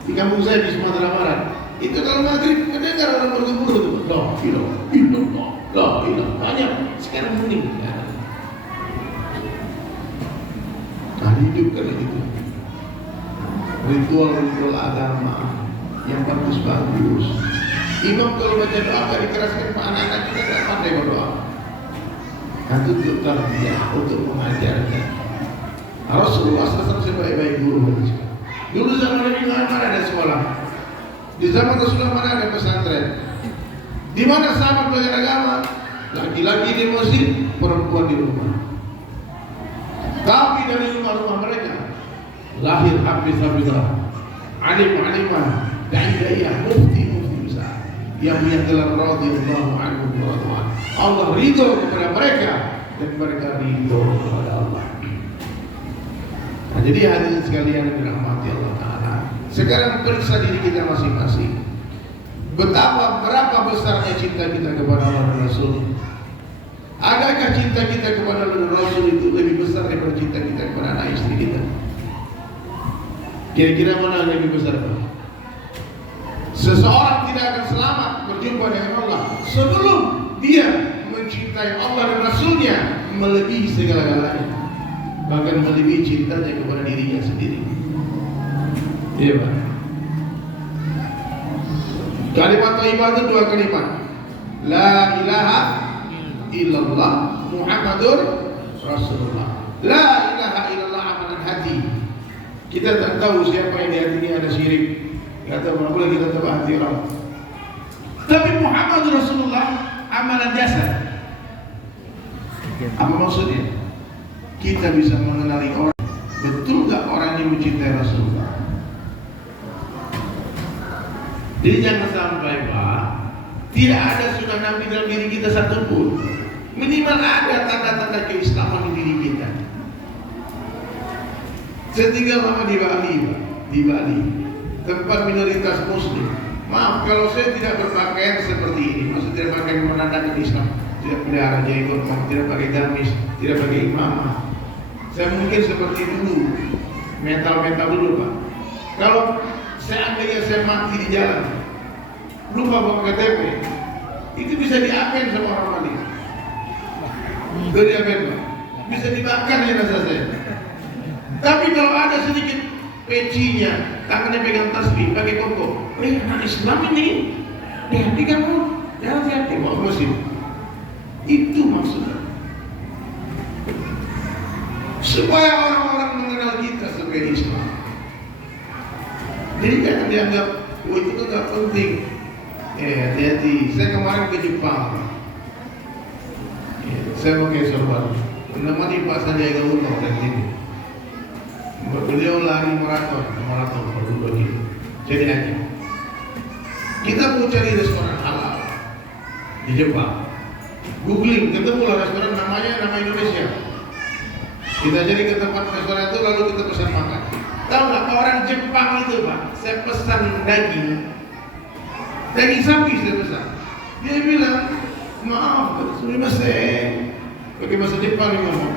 di kampung saya di Sumatera Barat, itu kalau maghrib mendengar orang bergemuruh itu, la ilaha illallah, la ilaha banyak. Sekarang hening. Nah, hidupkan itu. Ritual-ritual agama yang bagus-bagus. Imam kalau baca doa gak dikeraskan, Pak, anak-anak kita gak pandai berdoa. Itu untuk tarbiyah, untuk mengajarkan. Rasulullah SAW sebaik-baik guru. Dulu zaman Nabi Muhammad mana ada sekolah? Di zaman Rasulullah mana ada pesantren? Di mana sahabat belajar agama? Laki-laki di masjid, perempuan di rumah. Tapi dari rumah-rumah mereka lahir hafiz-hafizah, alim-alimah, dai-daiyah, mufti-mufti besar yang telah radhiyallahu anhu wa radwan. Allah ridho kepada mereka dan mereka ridho kepada Allah. Nah, jadi hadirin sekalian yang dirahmati Allah Ta'ala, sekarang periksa diri kita masing-masing. Berapa besarnya cinta kita kepada Allah dan Rasul? Adakah cinta kita kepada Allah dan Rasul itu lebih besar daripada cinta kita kepada anak istri kita? Kira-kira mana yang lebih besar? Seseorang tidak akan selamat berjumpa dengan Allah sebelum dia mencintai Allah dan Rasulnya melebihi segala-galanya, bahkan melebihi cintanya kepada dirinya sendiri. Iya Pak. Kalimat thayyibah itu dua kalimat, la ilaha illallah Muhammadur Rasulullah. La ilaha illallah amalan hati. Kita tak tahu siapa yang di hatinya ada syirik. Kata mana boleh kita tahu hati orang. Tapi Muhammad Rasulullah amalan jasad. Apa maksudnya? Kita bisa mengenali orang. Betul gak orang yang mencintai Rasulullah? Jadi jangan sampai Pak, tidak ada sunnah Nabi dalam diri kita satupun. Minimal ada tanda-tanda keislaman di diri kita. Saya tinggal lama di Bali, Pak. Di Bali, tempat minoritas Muslim. Maaf kalau saya tidak berpakaian seperti ini, maksud tidak pakai menandakan Islam, tidak pelihara jenggot, tidak pakai gamis, tidak pakai imamah. Saya mungkin seperti dulu, mental dulu Pak. Kalau seandainya saya mati di jalan, lupa bawa KTP, itu bisa diapain sama orang Bali? Diapain Pak? Bisa dibakar jenazah saya. Tapi kalau ada sedikit pecinya, tangannya pegang tasbih, pakai koko, anak Islam ini, hati kamu, jangan hati bawa mesin. Itu maksudnya. Supaya orang-orang mengenal kita sebagai Islam. Jadi jangan dianggap, oh itu kan gak penting. Hati-hati. Saya kemarin ke Jepang. Saya pakai sorban. Menemani Pak Sandiaga Uno dari sini. Beliau lari maraton berdua gitu. Jadi aja. Kita mau cari restoran halal di Jepang. Googling, ketemulah restoran nama Indonesia. Kita jadi ke tempat restoran itu lalu kita pesan makan. Tahu nggak orang Jepang itu Pak? Saya pesan daging sapi saya pesan. Dia bilang maaf, sumimasen. Pakai bahasa Jepang nih ngomong,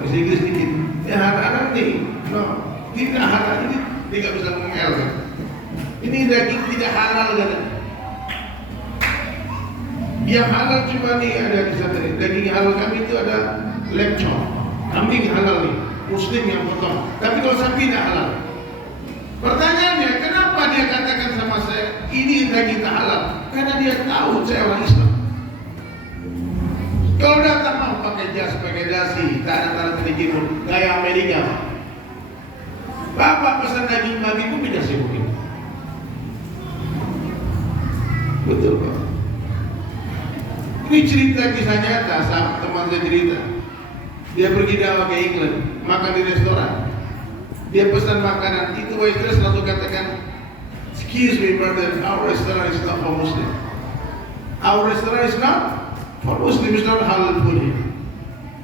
bahasa Inggris sedikit. Ya halal nih, no, tidak halal ini tidak bisa mengel kan? Ini daging tidak halal kan? Yang halal cuma nih ada di sana. Daging halal kami itu ada lemcong, kambing halal nih, Muslim yang potong. Tapi kalau sapi tidak halal. Pertanyaannya, kenapa dia katakan sama saya ini daging tak halal? Karena dia tahu saya orang Islam. Kalau datang mau pakai jas, pakai dasi, tak ada tanda sedikit pun, gaya Amerika. Bapak pesan daging babi pun tidak sih mungkin. Betul Pak. Ini cerita kisah nyata, sama teman saya cerita. Dia pergi dakwah ke England, makan di restoran. Dia pesan makanan, itu waitress lalu katakan, Excuse me, brother, our restaurant is not for Muslim. Our restaurant is not for Muslim, it's not halal food here.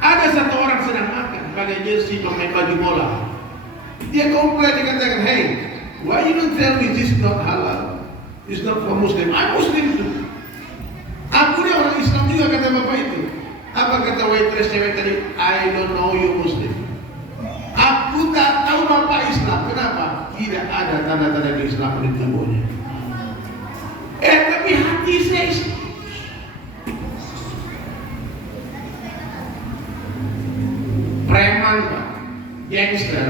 Ada satu orang sedang makan, pakai jersey, pakai baju bola. Dia komplain, dia katakan, hey, why you don't tell me this is not halal? It's not for Muslim. I'm Muslim too. Aku ni orang Islam juga, kata bapak itu. Apa kata waitress cewek tadi? I don't know you Muslim. Aku tak tahu bapak Islam. Kenapa? Tidak ada tanda-tanda Islam di tubuhnya. Tapi hati saya Islam. Preman Pak, gangster,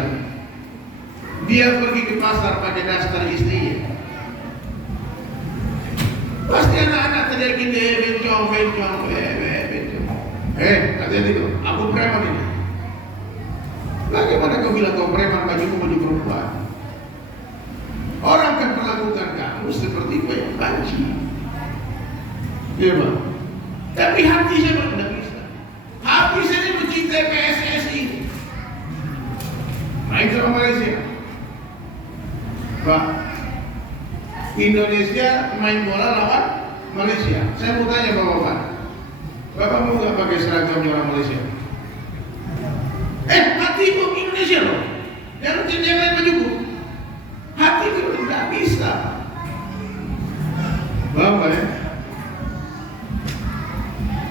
dia pergi ke pasar pakai daster istrinya. Pasti anak-anak teriak gini, bencong. Hati-hati tuh, aku preman ini. Bagaimana kau bilang kau preman, bajumu baju perempuan? Orang akan perlakukan kamu seperti banyak banci. Iya Pak. Tapi hati saya tidak bisa. Hati saya mencintai PSSI. Main sama Malaysia. Pak, Indonesia main bola lawan Malaysia. Saya mau tanya Bapak, Bapak mau nggak pakai seragam orang Malaysia? Hatiku Indonesia loh. Jangan cengeng bajuku. Hatiku tidak bisa. Bapak ya.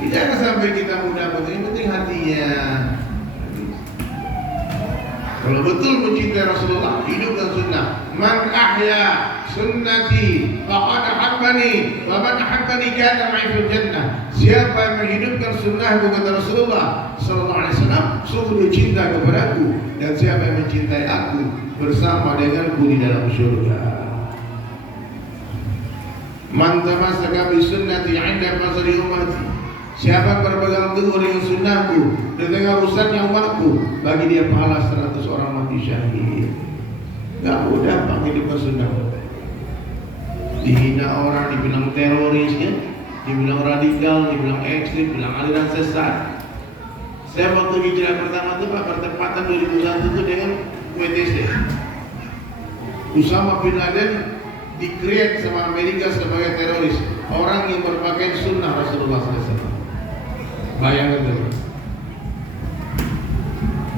Jangan sampai kita mudah betul. Yang penting hatinya. Kalau betul mencintai Rasulullah, hidupkan sunnah. Man ahya sunnati faqad ahabbani wa man ahabbani kana ma'i fil jannah. Siapa yang menghidupkan sunnahku, kata Rasulullah sallallahu alaihi wasallam, sungguh dia cinta kepadaku, dan siapa yang mencintai aku bersama denganku di dalam surga. Man tamassaka bi sunnati 'inda fasri ummati. Siapa yang berpegang teguh dengan sunnahku di tengah rusaknya umatku, bagi dia pahala 100 orang mati syahid. Gak mudah Pak hidupkan sunnah. Dihina orang, dibilang teroris ya, dibilang radikal, dibilang ekstrim, dibilang aliran sesat. Saya waktu hijrah pertama itu Pak, bertepatan 2001 itu dengan WTC. Usama bin Laden dikreat sama Amerika sebagai teroris, orang yang berpakaian sunnah Rasulullah SAW. Bayangkan itu.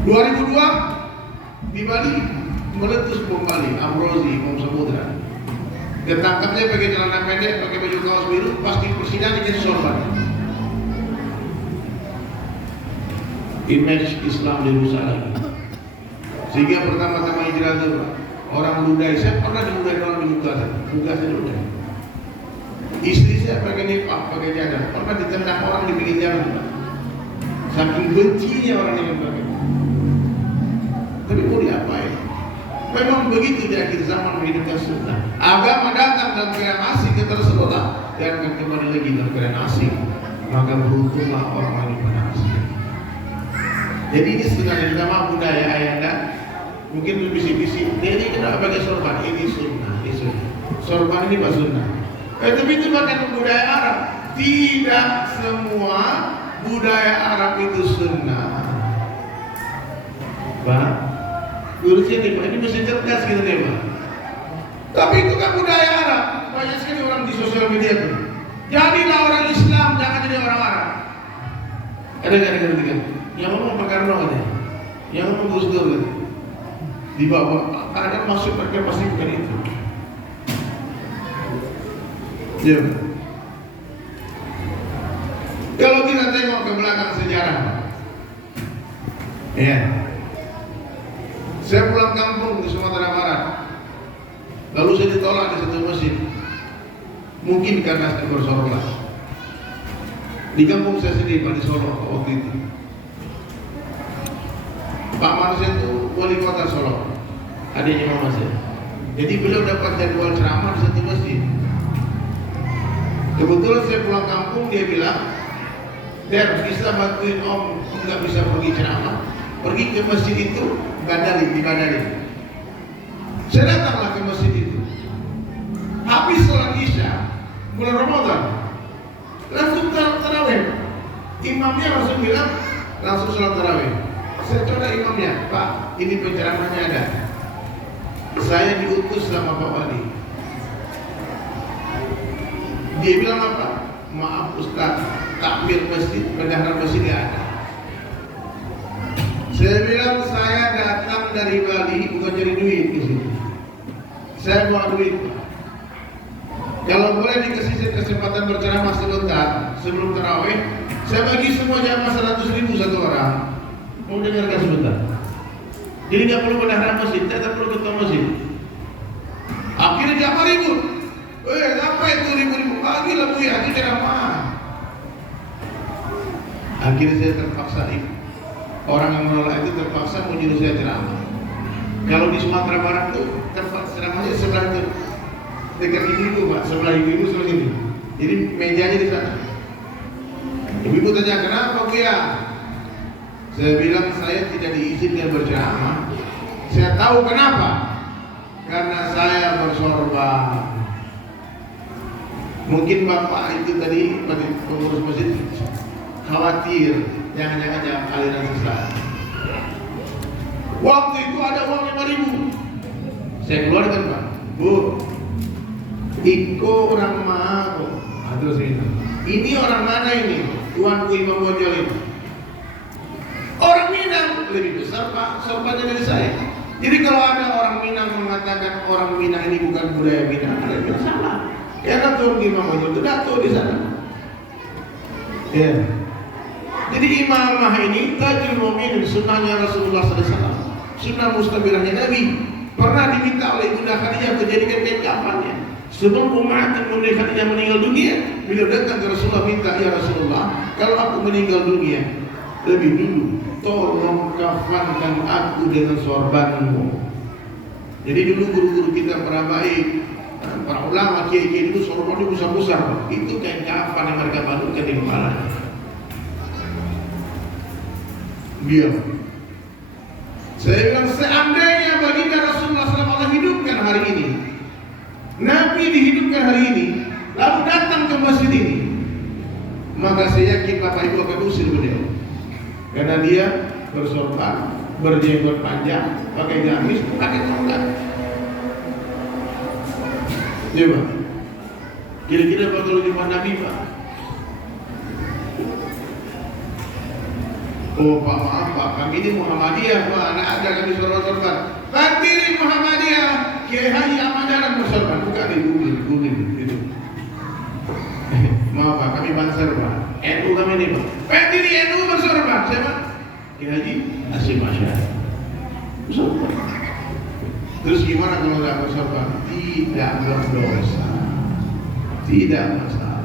2002 di Bali meletus bom Bali, Amrozi, bom Samudra. Ketangkapnya pakai celana pendek, pakai baju kaos biru, pasti persidangan jadi sorban. Image Islam dirusak lagi. Sehingga pertama-tama hijrah itu orang ludai, saya pernah diludai orang di muka saya ludai. Istri saya pakai nifah, pakai cadar, pernah ditendang orang di pinggir jalan. Saking bencinya orang yang pakai. Tapi mau diapain? Memang begitu di akhir zaman menghidupkan sunnah. Agama datang dalam keadaan asing ke Rasulullah dan akan kembali lagi dalam keadaan asing. Maka beruntunglah orang yang pada asing. Jadi ini sebenarnya nama budaya ayanda. Mungkin berbisik-bisik. Dia ini kenapa pakai sorban? Ini sunnah, ini sunnah. Sorban ini pas sunnah. Tapi itu bahkan budaya Arab. Tidak semua budaya Arab itu sunnah. Pak, guru sini Pak, ini mesti cerdas gitu nih Pak. Tapi itu kan budaya Arab. Banyak sekali orang di sosial media tuh. Jadilah orang Islam, jangan jadi orang Arab. Ada kan? Yang ngomong Pak Karno aja, yang ngomong Gus Dur kan. Di bawah, kadang masuk mereka pasti bukan itu. Ya. Kalau kita tengok ke belakang sejarah, ya, saya pulang kampung di Sumatera Barat, lalu saya ditolak di satu masjid, mungkin karena saya bersorlah. Di kampung saya sendiri, Pak, di Solo waktu itu, Pak Marsya itu wali kota Solo, adiknya Mama saya. Jadi beliau dapat jadwal ceramah di satu masjid. Kebetulan saya pulang kampung, dia bilang, Der, bisa bantuin Om nggak bisa pergi ceramah, pergi ke masjid itu, di Badali. Saya datanglah ke masjid itu. Habis sholat Isya, bulan Ramadan, langsung tarawih. Imamnya langsung bilang, langsung sholat tarawih. Saya coba imamnya, Pak, ini penceramahnya ada. Saya diutus sama Pak Wali. Dia bilang apa? Maaf Ustaz, takmir masjid, bendahara masjid nggak ada. Saya bilang saya datang dari Bali bukan cari duit di sini. Saya bawa duit. Kalau boleh dikasih kesempatan berceramah sebentar sebelum tarawih, saya bagi semua jamaah 100.000 satu orang. Mau dengarkan sebentar. Jadi nggak perlu bendahara masjid, tidak perlu ketua masjid. Akhirnya jamaah ribut. Apa itu ribu-ribu? Bagilah Bu ya, itu ceramah. Akhirnya saya terpaksa orang yang menolak itu terpaksa mau nyuruh saya ceramah. Kalau di Sumatera Barat tuh tempat ceramahnya sebelah itu dekat ibu-ibu Pak, sebelah ibu-ibu sebelah sini. Jadi mejanya di sana. Ibu-ibu tanya kenapa Bu ya? Saya bilang saya tidak diizinkan berceramah. Saya tahu kenapa. Karena saya bersorban. Mungkin Bapak itu tadi pengurus masjid khawatir jangan-jangan aliran sesat. Waktu itu ada uang 5.000. Saya keluarkan Pak. Bu, Iko orang mana? Terus ini orang mana ini? Tuanku Imam Bonjol. Orang Minang lebih besar Pak sorbannya dari saya. Jadi kalau ada orang Minang mengatakan orang Minang ini bukan budaya Minang, ada yang salah. Karena Tuan Imam Bonjol itu dato di sana. Ya. Jadi imamah ini tajul mu'minin, sunnahnya Rasulullah SAW, sunnah mustabirahnya Nabi. Pernah diminta oleh Ibunda Khadijah untuk jadikan kain kafannya. Sebelum Umar Ibn Khadijah meninggal dunia, beliau datang ke Rasulullah minta, ya Rasulullah, kalau aku meninggal dunia lebih dulu, tolong kafankan aku dengan sorbanmu. Jadi dulu guru-guru kita pernah baik, para ulama kiai-kiai dulu sorbannya besar-besar, itu kain kafan yang mereka balurkan di kepala. Dia, saya bilang seandainya baginda Rasulullah SAW hidupkan hari ini, Nabi dihidupkan hari ini, lalu datang ke masjid ini, maka saya yakin Bapak Ibu akan usir beliau, karena dia bersorban, berjenggot panjang, pakai gamis, pakai tongkat. Coba, kira-kira apa kalau jumpa Nabi Pak? Oh Pak, maaf Pak, kami ini Muhammadiyah Pak, anak ada kami sorban-sorban. Berdiri Muhammadiyah, Kiai Haji Ahmad Dahlan bersorban, bukan di Google itu. Maaf Pak, kami Banser Pak, NU kami ini Pak. Berdiri NU bersorban, siapa? Kiai Haji Hasyim Asy'ari bersorban. Terus gimana kalau nggak bersorban? Tidak berdosa, tidak masalah.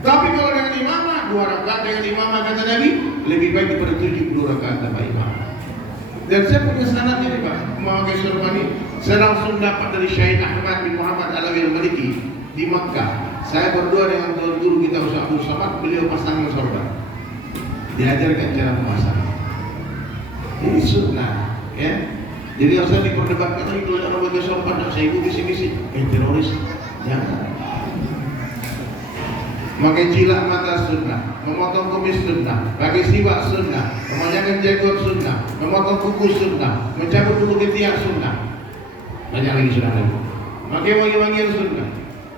Tapi kalau dengan imamah 2 rakaat dengan imamah kata Nabi lebih baik daripada 70 rakaat tanpa imam. Dan saya punya sanadnya nih Pak, memakai sorban ini. Saya langsung dapat dari Syahid Ahmad bin Muhammad Alawi Al-Maliki di Makkah. Saya berdua dengan tuan guru kita Ustaz Abdul Samad, beliau pasang sorban. Diajarkan cara memasang. Ini sunnah, ya. Jadi kalau saya diperdebatkan lagi kalau orang pakai sorban, saya ikut visi-visi, teroris, jangan. Pakai cilak mata sunnah, memotong kumis sunnah, pakai siwak sunnah, memanjangkan jenggot sunnah, memotong kuku sunnah, mencabut bulu ketiak sunnah. Banyak lagi sunnah lagi. Pakai wangi-wangian sunnah.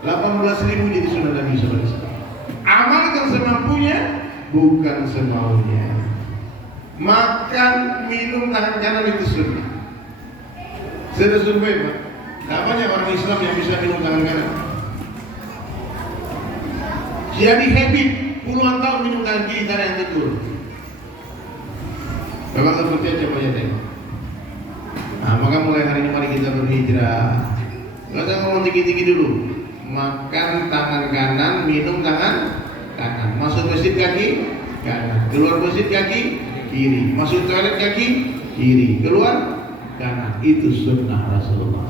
18.000 jadi sunnah Nabi SAW. Amalkan semampunya, bukan semaunya. Makan, minum tangan kanan itu sunnah. Saya sudah survei Pak, tidak banyak orang Islam yang bisa minum tangan kanan. Jadi habit puluhan tahun minum tangan kiri cara yang betul. Bapak tak percaya coba ya tengok. Nah, maka mulai hari ini mari kita berhijrah. Gak usah ngomong tinggi-tinggi dulu. Makan tangan kanan, minum tangan kanan. Masuk masjid kaki kanan, keluar masjid kaki kiri. Masuk toilet kaki kiri, keluar kanan. Itu sunnah Rasulullah.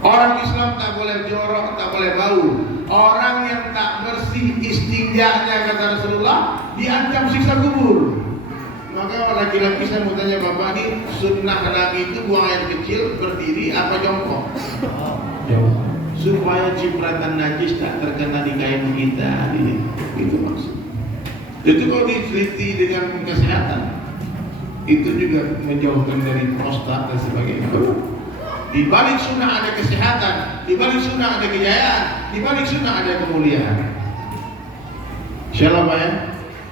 Orang Islam tak boleh jorok, tak boleh bau. Orang yang tak bersih istinjanya kata Rasulullah diancam siksa kubur. Maka laki-laki saya mau tanya Bapak ini, sunnah Nabi itu buang air kecil, berdiri apa jongkok? Jongkok. Supaya cipratan najis tak terkena di kain kita. Itu maksud. Itu kalau diteliti dengan kesehatan, itu juga menjauhkan dari prostat dan sebagainya. Di balik sunnah ada kesehatan. di balik sunnah ada kejayaan, di balik sunnah ada kemuliaan. Insyaallah Pak ya.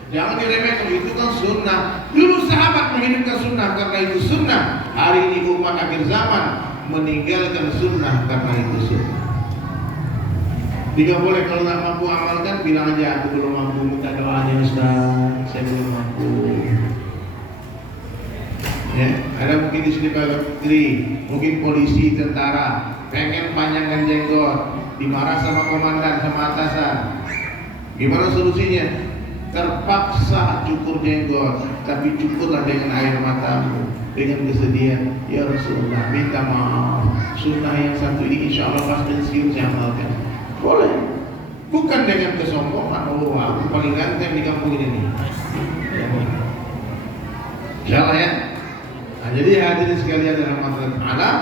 Jangan diremehkan, itu kan sunnah. Dulu sahabat menghidupkan sunnah karena itu sunnah. Hari ini umat akhir zaman meninggalkan sunnah karena itu sunnah. Tidak boleh kalau nggak mampu amalkan, bilang aja aku belum mampu, minta doanya Ustaz, saya belum mampu. Ya, ada mungkin di sini Pak Menteri, mungkin polisi, tentara, pengen panjangkan jenggot, dimarah sama komandan, sama atasan. Gimana solusinya? Terpaksa cukur jenggot, tapi cukurlah dengan air matamu, dengan kesedihan. Ya Rasulullah, minta maaf, sunnah yang satu ini insya Allah pas pensiun saya amalkan. Boleh, bukan dengan kesombongan. Oh, aku paling ganteng di kampung ini. Insyaallah ya. Nah, jadi hadirin sekalian dalam masalah Allah,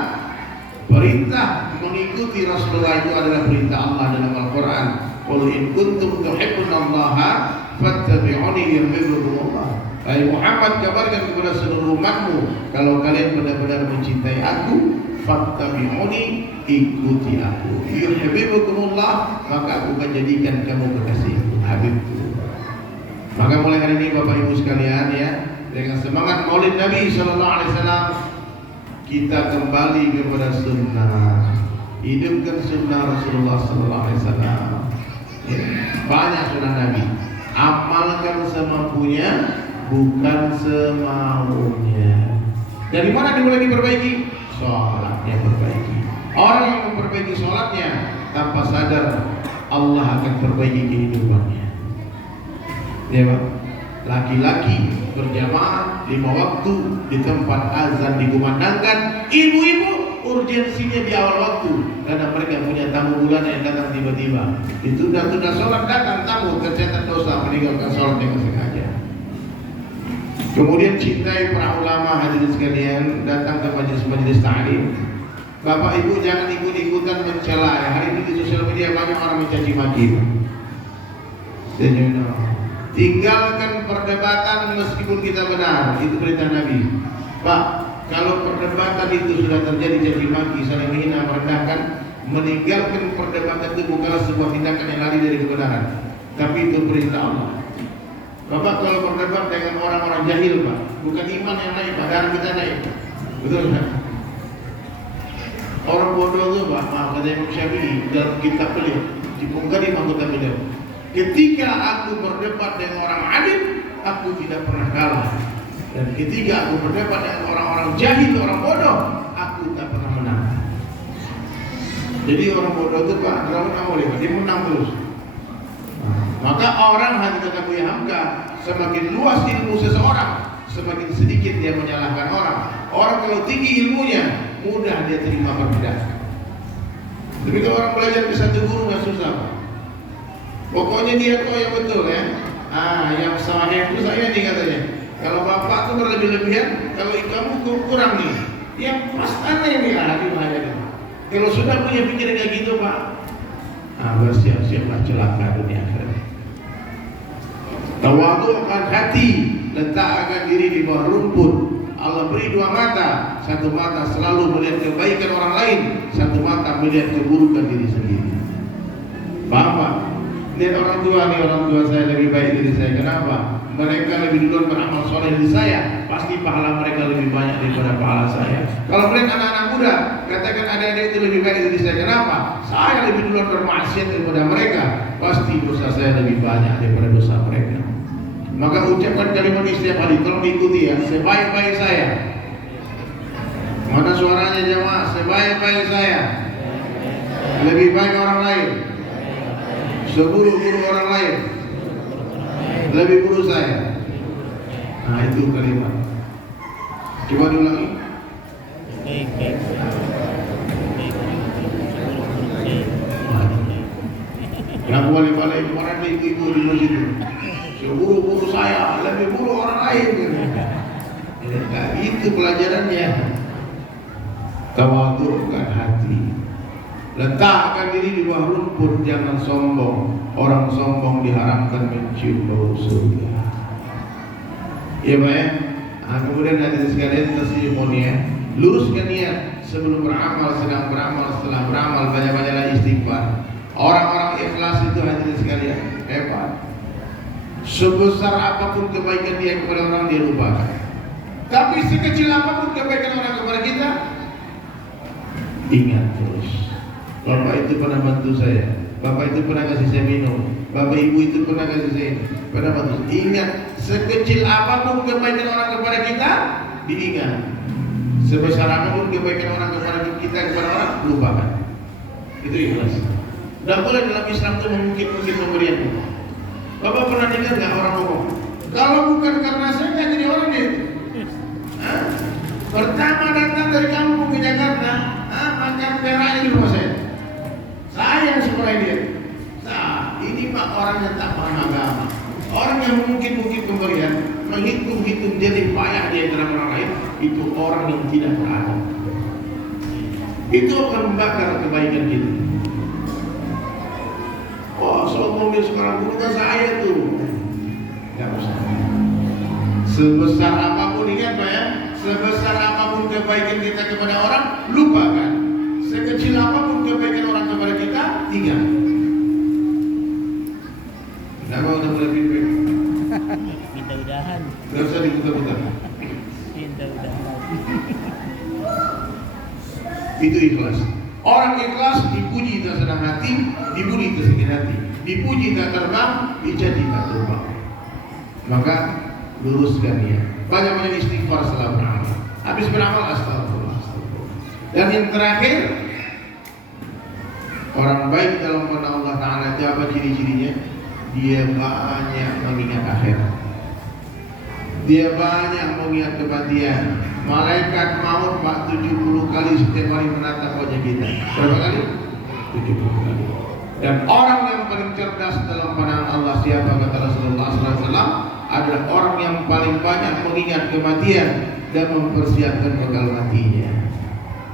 perintah mengikuti Rasulullah itu adalah perintah Allah dalam Al-Quran. Qul in kuntum tuhibbunallaha fattabi'uni yuhibbukumullah. Hai Muhammad, kabarkan kepada seluruh umatmu, kalau kalian benar-benar mencintai aku, fattabi'uni, ikuti aku. Yuhibbukumullah, maka aku akan jadikan kamu kekasih Habibku. Maka mulai hari ini Bapak Ibu sekalian ya, dengan semangat Maulid Nabi sallallahu alaihi wasallam, kita kembali kepada sunnah. Hidupkan sunnah Rasulullah sallallahu alaihi wasallam. Ya, banyak sunnah Nabi. Amalkan semampunya, bukan semaunya. Dari mana dimulai diperbaiki? Sholatnya perbaiki. Orang yang memperbaiki sholatnya, tanpa sadar Allah akan perbaiki kehidupannya. Ya Pak. Laki-laki berjamaah 5 waktu di tempat azan dikumandangkan. Ibu-ibu urgensinya di awal waktu karena mereka punya tamu bulanan yang datang tiba-tiba. Ditunda-tunda sholat, datang tamu, tercatat dosa, meninggalkan sholat dengan sengaja. Kemudian cintai para ulama, hadirin sekalian, datang ke majelis-majelis ta'lim. Bapak Ibu jangan ikut-ikutan mencela. Hari ini di sosial media banyak orang mencaci maki. Tinggalkan perdebatan meskipun kita benar, itu perintah Nabi. Pak, kalau perdebatan itu sudah terjadi caci maki, saling menghina, merendahkan, meninggalkan perdebatan itu bukanlah sebuah tindakan yang lari dari kebenaran, tapi itu perintah Allah. Bapak kalau berdebat dengan orang-orang jahil Pak, bukan iman yang naik, darah kita naik. Betul kan? Orang bodoh itu Pak, maaf kata Imam Syafi'i dalam kitab beliau, dipungkari mahkota beliau. Ketika aku berdebat dengan orang alim, aku tidak pernah kalah. Dan ketika aku berdebat dengan orang-orang jahil, orang bodoh, aku tak pernah menang. Jadi orang bodoh itu Pak, dia menang terus. Maka orang hati kata Buya Hamka, semakin luas ilmu seseorang, semakin sedikit dia menyalahkan orang. Orang kalau tinggi ilmunya, mudah dia terima perbedaan. Tapi kalau orang belajar ke satu guru nggak susah Pak. Pokoknya dia tahu yang betul ya. Yang sahih itu saya nih katanya. Kalau bapak tuh berlebih-lebihan, kalau kamu kurang nih, yang pas aneh nih bahaya. Kalau sudah punya pikiran kayak gitu Pak, bersiap-siaplah celaka dunia akhirat. Tawadhu'kan hati, letakkan diri di bawah rumput. Allah beri 2 mata, satu mata selalu melihat kebaikan orang lain, satu mata melihat keburukan diri sendiri. Paham Pak? Lihat orang tua saya lebih baik dari saya. Kenapa? Mereka lebih duluan beramal soleh dari saya, pasti pahala mereka lebih banyak daripada pahala saya. Kalau melihat anak-anak muda, katakan adik-adik itu lebih baik dari saya. Kenapa? Saya lebih duluan bermaksiat daripada mereka, pasti dosa saya lebih banyak daripada dosa mereka. Maka ucapkan kalimat ini setiap hari, tolong diikuti ya. Sebaik-baik saya. Mana suaranya jemaah? Sebaik-baik saya. Lebih baik orang lain. Seburuk-buruk orang lain. Lebih buruk saya. Nah itu kalimat. Coba diulangi. Yang balik-balik kemarin ibu-ibu di masjid itu. Seburuk-buruk saya, lebih buruk orang lain. Nah, itu pelajarannya. Tawadhu'kan hati. Letakkan diri di bawah rumput, jangan sombong. Orang sombong diharamkan mencium bau surga. Ya Pak ya. Kemudian hadirin sekalian, testimoni ya. Luruskan niat. sebelum beramal, sedang beramal, setelah beramal, banyak-banyaklah istighfar. Orang-orang ikhlas itu hadirin sekalian hebat. Sebesar apapun kebaikan dia kepada orang, dia lupakan. Tapi sekecil apapun kebaikan orang kepada kita, ingat terus. Bapak itu pernah bantu saya, bapak itu pernah kasih saya minum, bapak ibu itu pernah kasih saya ini, pernah bantu. Ingat, sekecil apapun kebaikan orang kepada kita, diingat. Sebesar apapun kebaikan orang kepada kita kepada orang, lupakan. Itu ikhlas. Dan boleh dalam Islam itu mungkin pemberian. Bapak pernah dengar nggak orang ngomong, kalau bukan karena saya nggak jadi orang dia. Pertama datang dari kampung ke Jakarta, makan peraknya di rumah saya. Sayang sekolah dia. Nah, ini Pak orang yang tak paham agama. Orang yang mungkin pemberian, menghitung-hitung jadi payah di antara orang lain, itu orang yang tidak beradab. Itu akan membakar kebaikan kita. Oh, soal mobil sekarang bukan saya tuh. Tidak usah. Sebesar apapun, ingat Pak ya, sebesar apapun kebaikan kita kepada orang, lupakan. Sekecil apapun kebaikan orang kepada kita, ingat. Kenapa udah mulai pimpin? Mudah-mudahan. Gak usah diputar-putar. Mudah-mudahan. Itu ikhlas. Orang ikhlas dipuji tak senang hati, dipuji tak sakit hati, dipuji tak terbang, dicaci tak terbang. Maka luruskan dia. Banyak-banyak istighfar setelah beramal. Habis beramal astagfirullah. Dan yang terakhir, orang baik dalam pandangan Allah Ta'ala itu apa ciri-cirinya? Dia banyak mengingat akhirat. Dia banyak mengingat kematian. Malaikat maut 70 kali setiap hari menatap wajah kita. Berapa kali? 70 kali. Dan orang yang paling cerdas dalam pandangan Allah siapa, kata Rasulullah SAW, adalah orang yang paling banyak mengingat kematian dan mempersiapkan bekal matinya.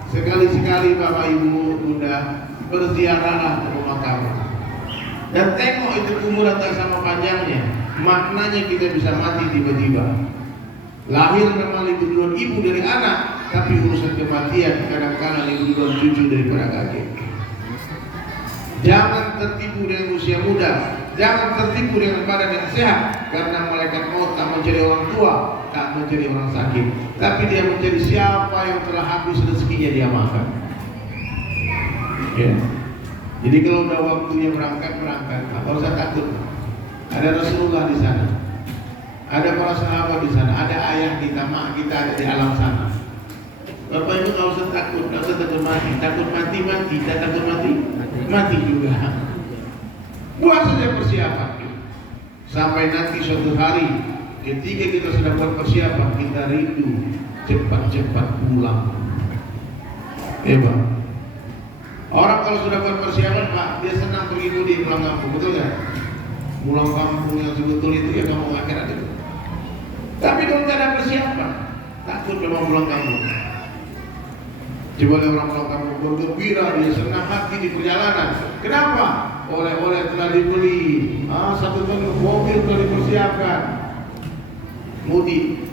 Sekali-sekali Bapak Ibu Bunda berziarahlah ke rumah kamu dan tengok itu kuburan tak sama panjangnya. Maknanya kita bisa mati tiba-tiba. Lahir memang lebih duluan ibu dari anak, tapi urusan kematian kadang-kadang lebih duluan cucu daripada kakek. Jangan tertipu dengan usia muda, jangan tertipu dengan badan yang sehat, karena malaikat maut tak mencari orang tua, tak mencari orang sakit, tapi dia mencari siapa yang telah habis rezekinya dia makan. Ya. Jadi kalau udah waktunya berangkat, tak usah takut. Ada Rasulullah di sana, ada para sahabat di sana, ada ayah kita, mak kita ada di alam sana. Bapak Ibu nggak usah takut, nggak usah takut mati. Takut mati, tak takut mati juga. Buat saja persiapan. Sampai nanti suatu hari, ketika kita sudah buat persiapan, kita rindu cepat-cepat pulang. Bang. Orang kalau sudah buat persiapan, Pak, dia senang pergi mudik pulang kampung, betul nggak? Pulang kampung yang sebetul itu ya kamu akhirat itu. Tapi kalau tidak ada persiapan, takut memang pulang kampung. Coba orang pulang kampung bergembira, dia senang hati di perjalanan. Kenapa? Oleh-oleh telah dibeli, 1 ton mobil telah dipersiapkan. Mudik,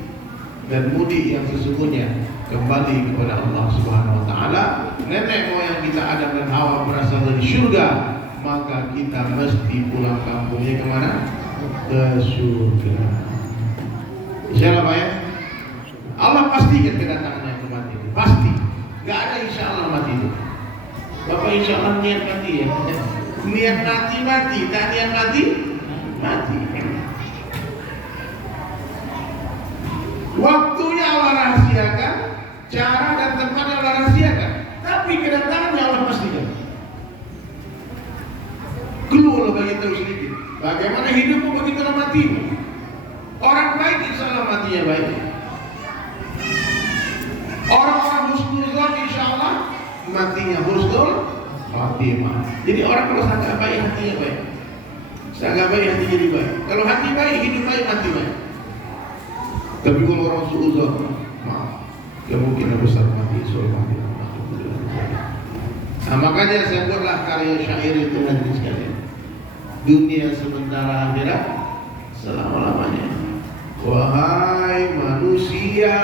dan mudik yang sesungguhnya kembali kepada Allah Subhanahu Wa Taala. Nenek moyang kita Adam dan Hawa berasal dari surga, maka kita mesti pulang kampungnya kemana? Ke surga. Insyaallah Pak ya. Allah pastikan kedatangannya ke mati itu. Pasti. Gak ada insya Allah mati itu. Bapak insya Allah niat mati ya. Niat mati, tak niat mati. Waktunya Allah rahasiakan, cara dan tempatnya Allah rahasiakan, tapi kedatangannya Allah pastikan. Keluar bagi tahu sedikit. Bagaimana hidupmu begitu matimu. Orang baik insya Allah matinya baik. Orang-orang husnuzon insya Allah matinya husnul khatimah. Jadi orang kalau sangat baik hatinya baik. Sangat baik hati jadi baik. Kalau hati baik, hidup baik, mati baik. Tapi kalau orang suuzon, maaf, kemungkinan besar mati soal mati. Nah makanya saya buatlah karya syair itu hadirin sekalian. Dunia sementara, akhirat selama-lamanya. Wahai manusia,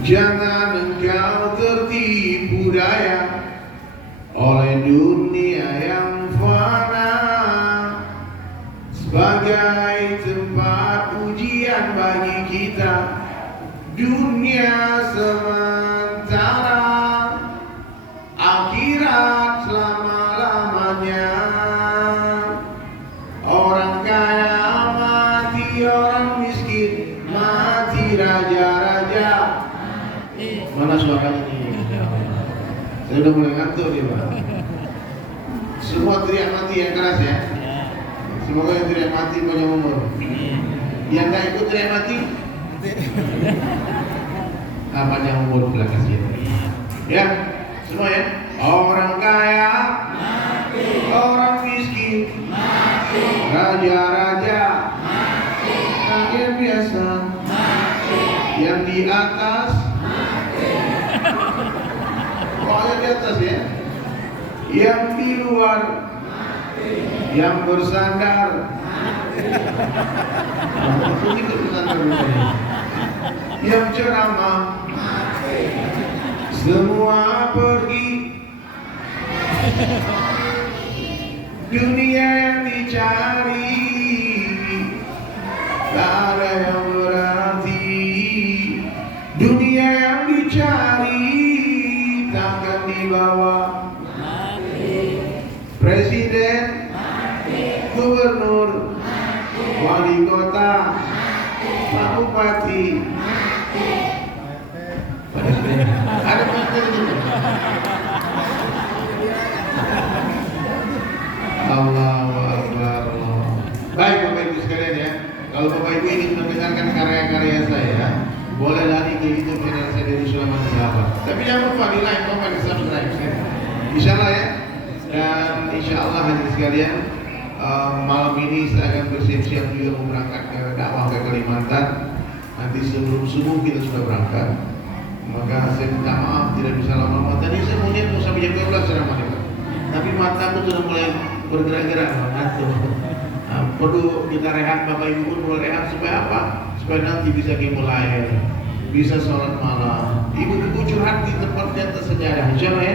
Jangan engkau tertipu daya oleh dunia yang fana sebagai tempat ujian bagi kita. Dunia sementara, akhirat selama-lamanya. Orang kaya mati, orang miskin mati, raja-raja. Mana suaranya nih? Saya udah mulai ngantuk nih Pak. Semua teriak mati yang keras ya. Semoga yang teriak mati panjang umur. Yang nggak ikut teriak mati, panjang umur belakang sini. Ya, semua ya. Orang kaya, orang miskin, raja-raja, rakyat biasa, yang di atas, pokoknya di atas ya, yang di luar, yang bersandar, begitu bersandar rupanya, yang ceramah, semua pergi. Dunia yang dicari tak ada yang berarti. Dunia yang dicari takkan dibawa. Presiden, gubernur, wali kota, pak bupati. Ada presiden. Allahu Akbar. Baik Bapak Ibu sekalian ya. Kalau Bapak Ibu ingin mendengarkan karya-karya saya, boleh lari ke YouTube channel saya dari Sulaiman Sahabat. Tapi jangan lupa di like, comment, subscribe ya. Insyaallah ya. Dan insyaallah hadirin sekalian, malam ini saya akan bersiap-siap juga mau berangkat ke dakwah ke Kalimantan. Nanti sebelum subuh kita sudah berangkat. Maka saya minta maaf tidak bisa lama-lama. Tadi saya mau lihat mau sampai jam 12 ceramah. Tapi mataku sudah mulai bergerak-gerak, ngantuk. Perlu kita rehat, Bapak Ibu pun mulai rehat supaya apa? Supaya nanti bisa mulai, bisa sholat malam. Ibu-ibu curhat di tempat yang tersejadah, insyaallah ya.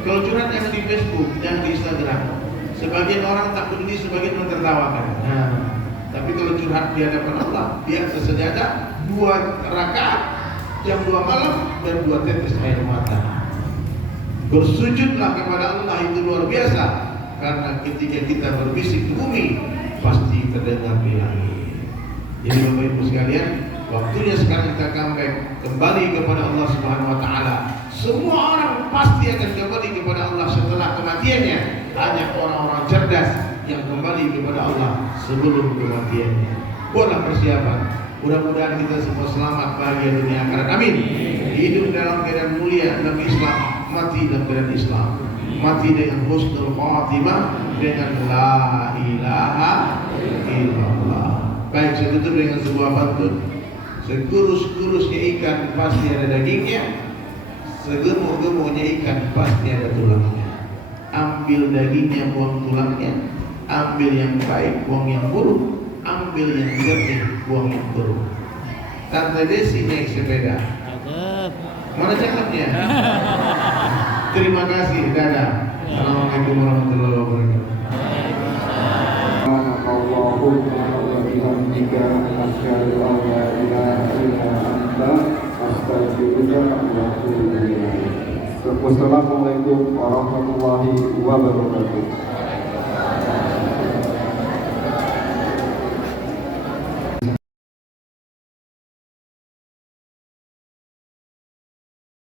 Kalau curhat jangan di Facebook, jangan di Instagram. Sebagian orang takut ini, sebagian mentertawakan. Tapi kalau curhat di hadapan Allah, dia tersejadah 2 rakaat jam 2 malam dan 2 tetes air mata. Bersujudlah kepada Allah itu luar biasa, karena ketika kita berbisik ke bumi pasti terdengar di langit. Jadi Bapak Ibu sekalian, waktunya sekarang kita kembali kepada Allah Subhanahu wa taala. Semua orang pasti akan kembali kepada Allah setelah kematiannya. Hanya orang-orang cerdas yang kembali kepada Allah sebelum kematiannya. Buatlah persiapan. Mudah-mudahan kita semua selamat bahagia dunia akhirat. Amin. Hidup dalam keadaan mulia dalam Islam, mati dalam keadaan Islam, mati dengan husnul khatimah, dengan la ilaha illallah. Baik, saya tutup dengan sebuah pantun. Sekurus-kurusnya ikan pasti ada dagingnya, segemuk-gemuknya ikan pasti ada tulangnya. Ambil dagingnya, buang tulangnya. Ambil yang baik, buang yang buruk. Ambil yang jernih, buang yang buruk. Tante Desi naik sepeda. Mana cakepnya? Terima kasih, dadah. Assalamualaikum warahmatullahi wabarakatuh. Allahumma wa bihamdika asyhadu an la ilaha illa anta astaghfiruka wa atubu ilaik. Wassalamualaikum warahmatullahi wabarakatuh.